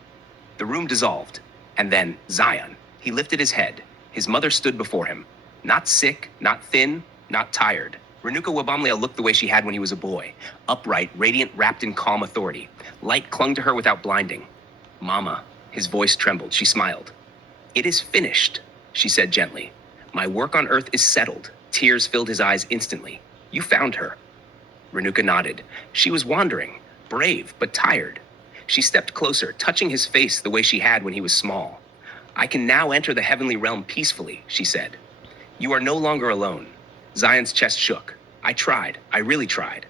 The room dissolved, and then Zion. He lifted his head. His mother stood before him. Not sick, not thin, not tired. Renuka Wabamliel looked the way she had when he was a boy, upright, radiant, wrapped in calm authority. Light clung to her without blinding. Mama, his voice trembled. She smiled. It is finished, she said gently. My work on earth is settled. Tears filled his eyes instantly. You found her. Renuka nodded. She was wandering, brave, but tired. She stepped closer, touching his face the way she had when he was small. I can now enter the heavenly realm peacefully, she said. You are no longer alone. Zion's chest shook. I tried. I really tried.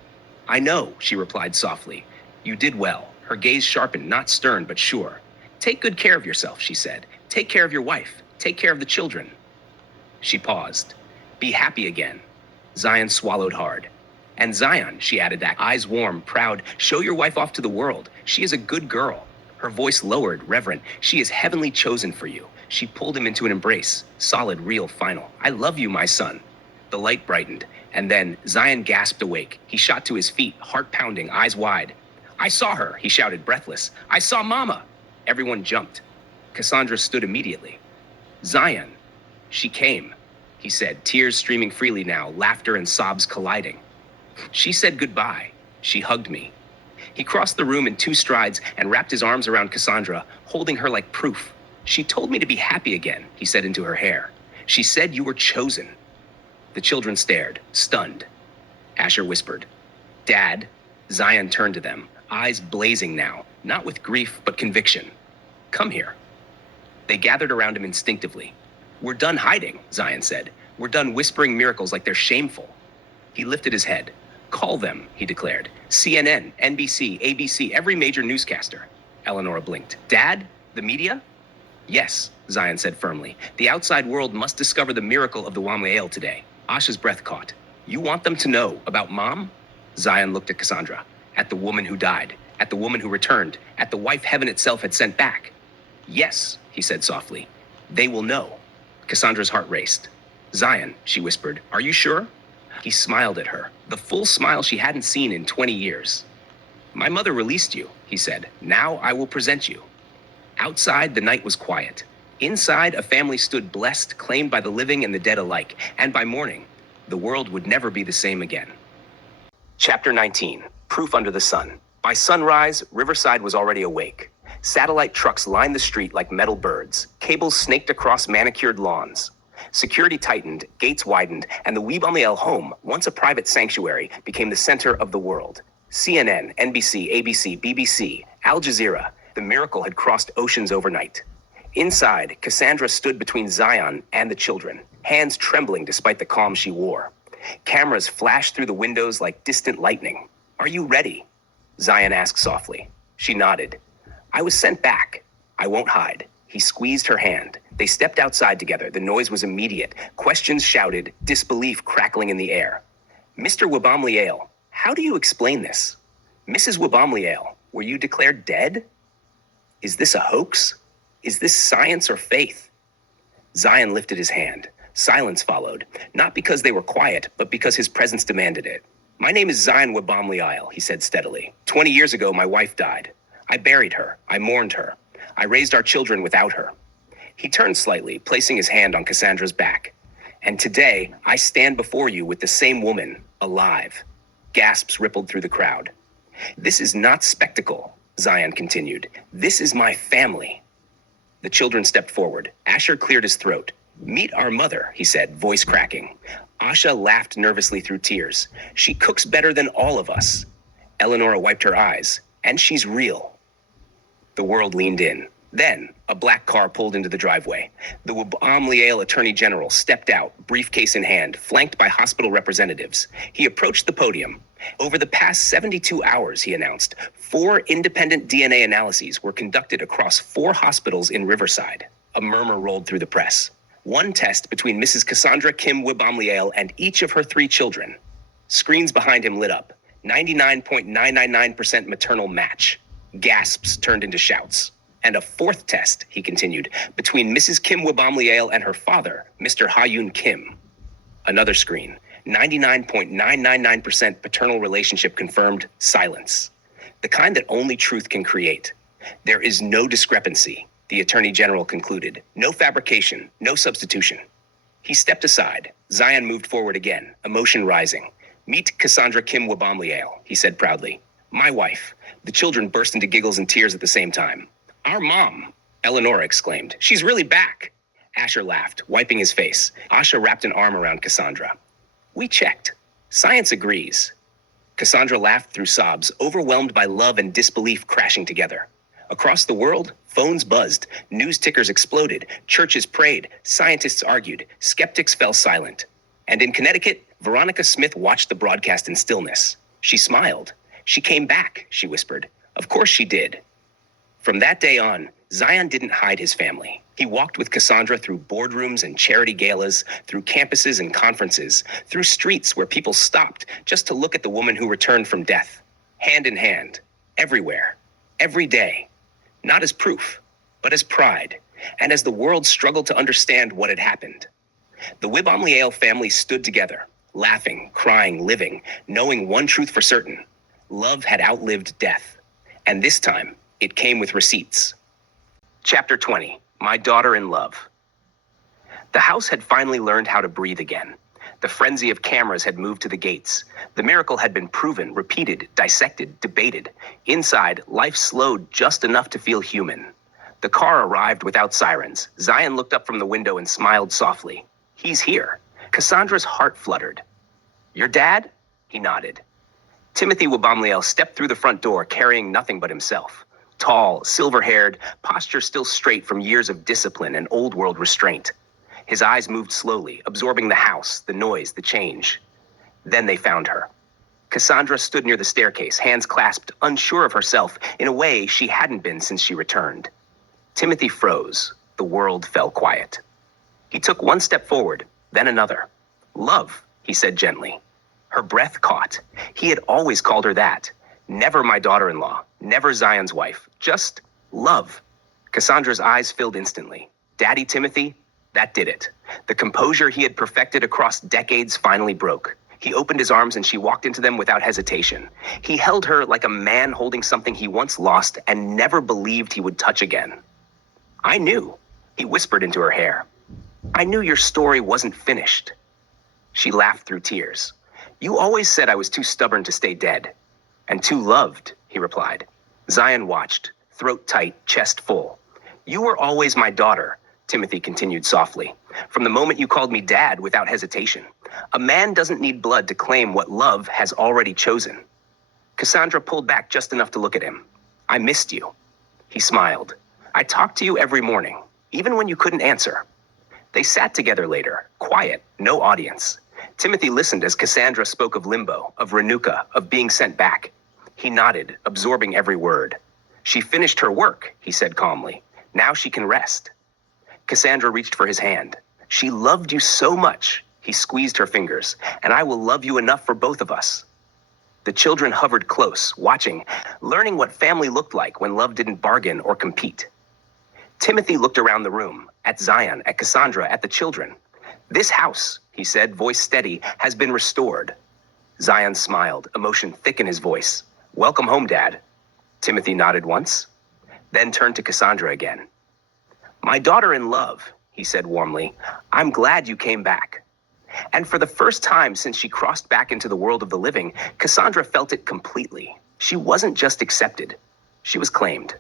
I know, she replied softly. You did well. Her gaze sharpened, not stern, but sure. Take good care of yourself, she said. Take care of your wife. Take care of the children. She paused. Be happy again. Zion swallowed hard. And Zion, she added, eyes warm, proud, show your wife off to the world. She is a good girl. Her voice lowered, reverent. She is heavenly chosen for you. She pulled him into an embrace. Solid, real, final. I love you, my son. The light brightened, and then Zion gasped awake. He shot to his feet, heart pounding, eyes wide. I saw her, he shouted, breathless. I saw Mama. Everyone jumped. Kassandra stood immediately. Zion. She came, he said, tears streaming freely now, laughter and sobs colliding. She said goodbye. She hugged me. He crossed the room in 2 strides and wrapped his arms around Kassandra, holding her like proof. She told me to be happy again, he said into her hair. She said you were chosen. The children stared, stunned. Asher whispered, Dad. Zion turned to them, eyes blazing now, not with grief, but conviction. Come here. They gathered around him instinctively. We're done hiding, Zion said. We're done whispering miracles like they're shameful. He lifted his head. Call them, he declared. CNN, NBC, ABC, every major newscaster. Eleanor blinked. Dad? The media? Yes, Zion said firmly. The outside world must discover the miracle of the Wamliel today. Asha's breath caught. You want them to know about Mom? Zion looked at Cassandra, at the woman who died, at the woman who returned, at the wife heaven itself had sent back. Yes, he said softly. They will know. Cassandra's heart raced. Zion, she whispered, are you sure? He smiled at her, the full smile she hadn't seen in 20 years. My mother released you, he said. Now I will present you. Outside, the night was quiet. Inside, a family stood blessed, claimed by the living and the dead alike, and by morning, the world would never be the same again. Chapter 19, Proof Under the Sun. By sunrise, Riverside was already awake. Satellite trucks lined the street like metal birds. Cables snaked across manicured lawns. Security tightened, gates widened, and the REBorn home, once a private sanctuary, became the center of the world. CNN, NBC, ABC, BBC, Al Jazeera, the miracle had crossed oceans overnight. Inside, Kassandra stood between Zion and the children, hands trembling despite the calm she wore. Cameras flashed through the windows like distant lightning. Are you ready? Zion asked softly. She nodded. I was sent back. I won't hide. He squeezed her hand. They stepped outside together. The noise was immediate. Questions shouted, disbelief crackling in the air. Mr. Wamliel, how do you explain this? Mrs. Wamliel, were you declared dead? Is this a hoax? Is this science or faith? Zion lifted his hand. Silence followed, not because they were quiet, but because his presence demanded it. My name is Zion Wamliel, he said steadily. 20 years ago, my wife died. I buried her. I mourned her. I raised our children without her. He turned slightly, placing his hand on Cassandra's back. And today, I stand before you with the same woman, alive. Gasps rippled through the crowd. This is not spectacle, Zion continued. This is my family. The children stepped forward. Asher cleared his throat. Meet our mother, he said, voice cracking. Asha laughed nervously through tears. She cooks better than all of us. Eleonora wiped her eyes. And she's real. The world leaned in. Then, a black car pulled into the driveway. The Wamliel Attorney General stepped out, briefcase in hand, flanked by hospital representatives. He approached the podium. Over the past 72 hours, he announced, 4 independent DNA analyses were conducted across 4 hospitals in Riverside. A murmur rolled through the press. One test between Mrs. Kassandra Kim Wamliel and each of her 3 children. Screens behind him lit up. 99.999% maternal match. Gasps turned into shouts. And a 4th test, he continued, between Mrs. Kim Wamliel and her father, Mr. Ha-Yoon Kim. Another screen. 99.999% paternal relationship confirmed. Silence. The kind that only truth can create. There is no discrepancy, the Attorney General concluded. No fabrication, no substitution. He stepped aside. Zion moved forward again, emotion rising. Meet Kassandra Kim Wamliel, he said proudly. My wife. The children burst into giggles and tears at the same time. Our mom, Eleonora exclaimed. She's really back. Asher laughed, wiping his face. Asha wrapped an arm around Kassandra. We checked. Science agrees. Kassandra laughed through sobs, overwhelmed by love and disbelief crashing together. Across the world, phones buzzed, news tickers exploded, churches prayed, scientists argued, skeptics fell silent. And in Connecticut, Veronica Smith watched the broadcast in stillness. She smiled. She came back, she whispered. Of course she did. From that day on, Zion didn't hide his family. He walked with Kassandra through boardrooms and charity galas, through campuses and conferences, through streets where people stopped just to look at the woman who returned from death. Hand in hand, everywhere, every day. Not as proof, but as pride, and as the world struggled to understand what had happened. The Wamliel family stood together, laughing, crying, living, knowing one truth for certain. Love had outlived death. And this time, it came with receipts. Chapter 20, My Daughter in Love. The house had finally learned how to breathe again. The frenzy of cameras had moved to the gates. The miracle had been proven, repeated, dissected, debated. Inside, life slowed just enough to feel human. The car arrived without sirens. Zion looked up from the window and smiled softly. He's here. Cassandra's heart fluttered. Your dad? He nodded. Timothy Wamliel stepped through the front door carrying nothing but himself. Tall, silver-haired, posture still straight from years of discipline and old-world restraint. His eyes moved slowly, absorbing the house, the noise, the change. Then they found her. Kassandra stood near the staircase, hands clasped, unsure of herself, in a way she hadn't been since she returned. Timothy froze. The world fell quiet. He took one step forward, then another. Love, he said gently. Her breath caught. He had always called her that. Never my daughter-in-law, never Zion's wife, just love. Cassandra's eyes filled instantly. Daddy Timothy, that did it. The composure he had perfected across decades finally broke. He opened his arms and she walked into them without hesitation. He held her like a man holding something he once lost and never believed he would touch again. I knew, he whispered into her hair. I knew your story wasn't finished. She laughed through tears. You always said I was too stubborn to stay dead. And too loved, he replied. Zion watched, throat tight, chest full. You were always my daughter, Timothy continued softly. From the moment you called me dad without hesitation. A man doesn't need blood to claim what love has already chosen. Kassandra pulled back just enough to look at him. I missed you. He smiled. I talked to you every morning, even when you couldn't answer. They sat together later, quiet, no audience. Timothy listened as Kassandra spoke of limbo, of Renuka, of being sent back. He nodded, absorbing every word. She finished her work, he said calmly. Now she can rest. Kassandra reached for his hand. She loved you so much, he squeezed her fingers, and I will love you enough for both of us. The children hovered close, watching, learning what family looked like when love didn't bargain or compete. Timothy looked around the room, at Zion, at Kassandra, at the children. This house, he said, voice steady, has been restored. Zion smiled, emotion thick in his voice. Welcome home, Dad. Timothy nodded once, then turned to Kassandra again. My daughter in love, he said warmly, I'm glad you came back. And for the first time since she crossed back into the world of the living, Kassandra felt it completely. She wasn't just accepted, she was claimed.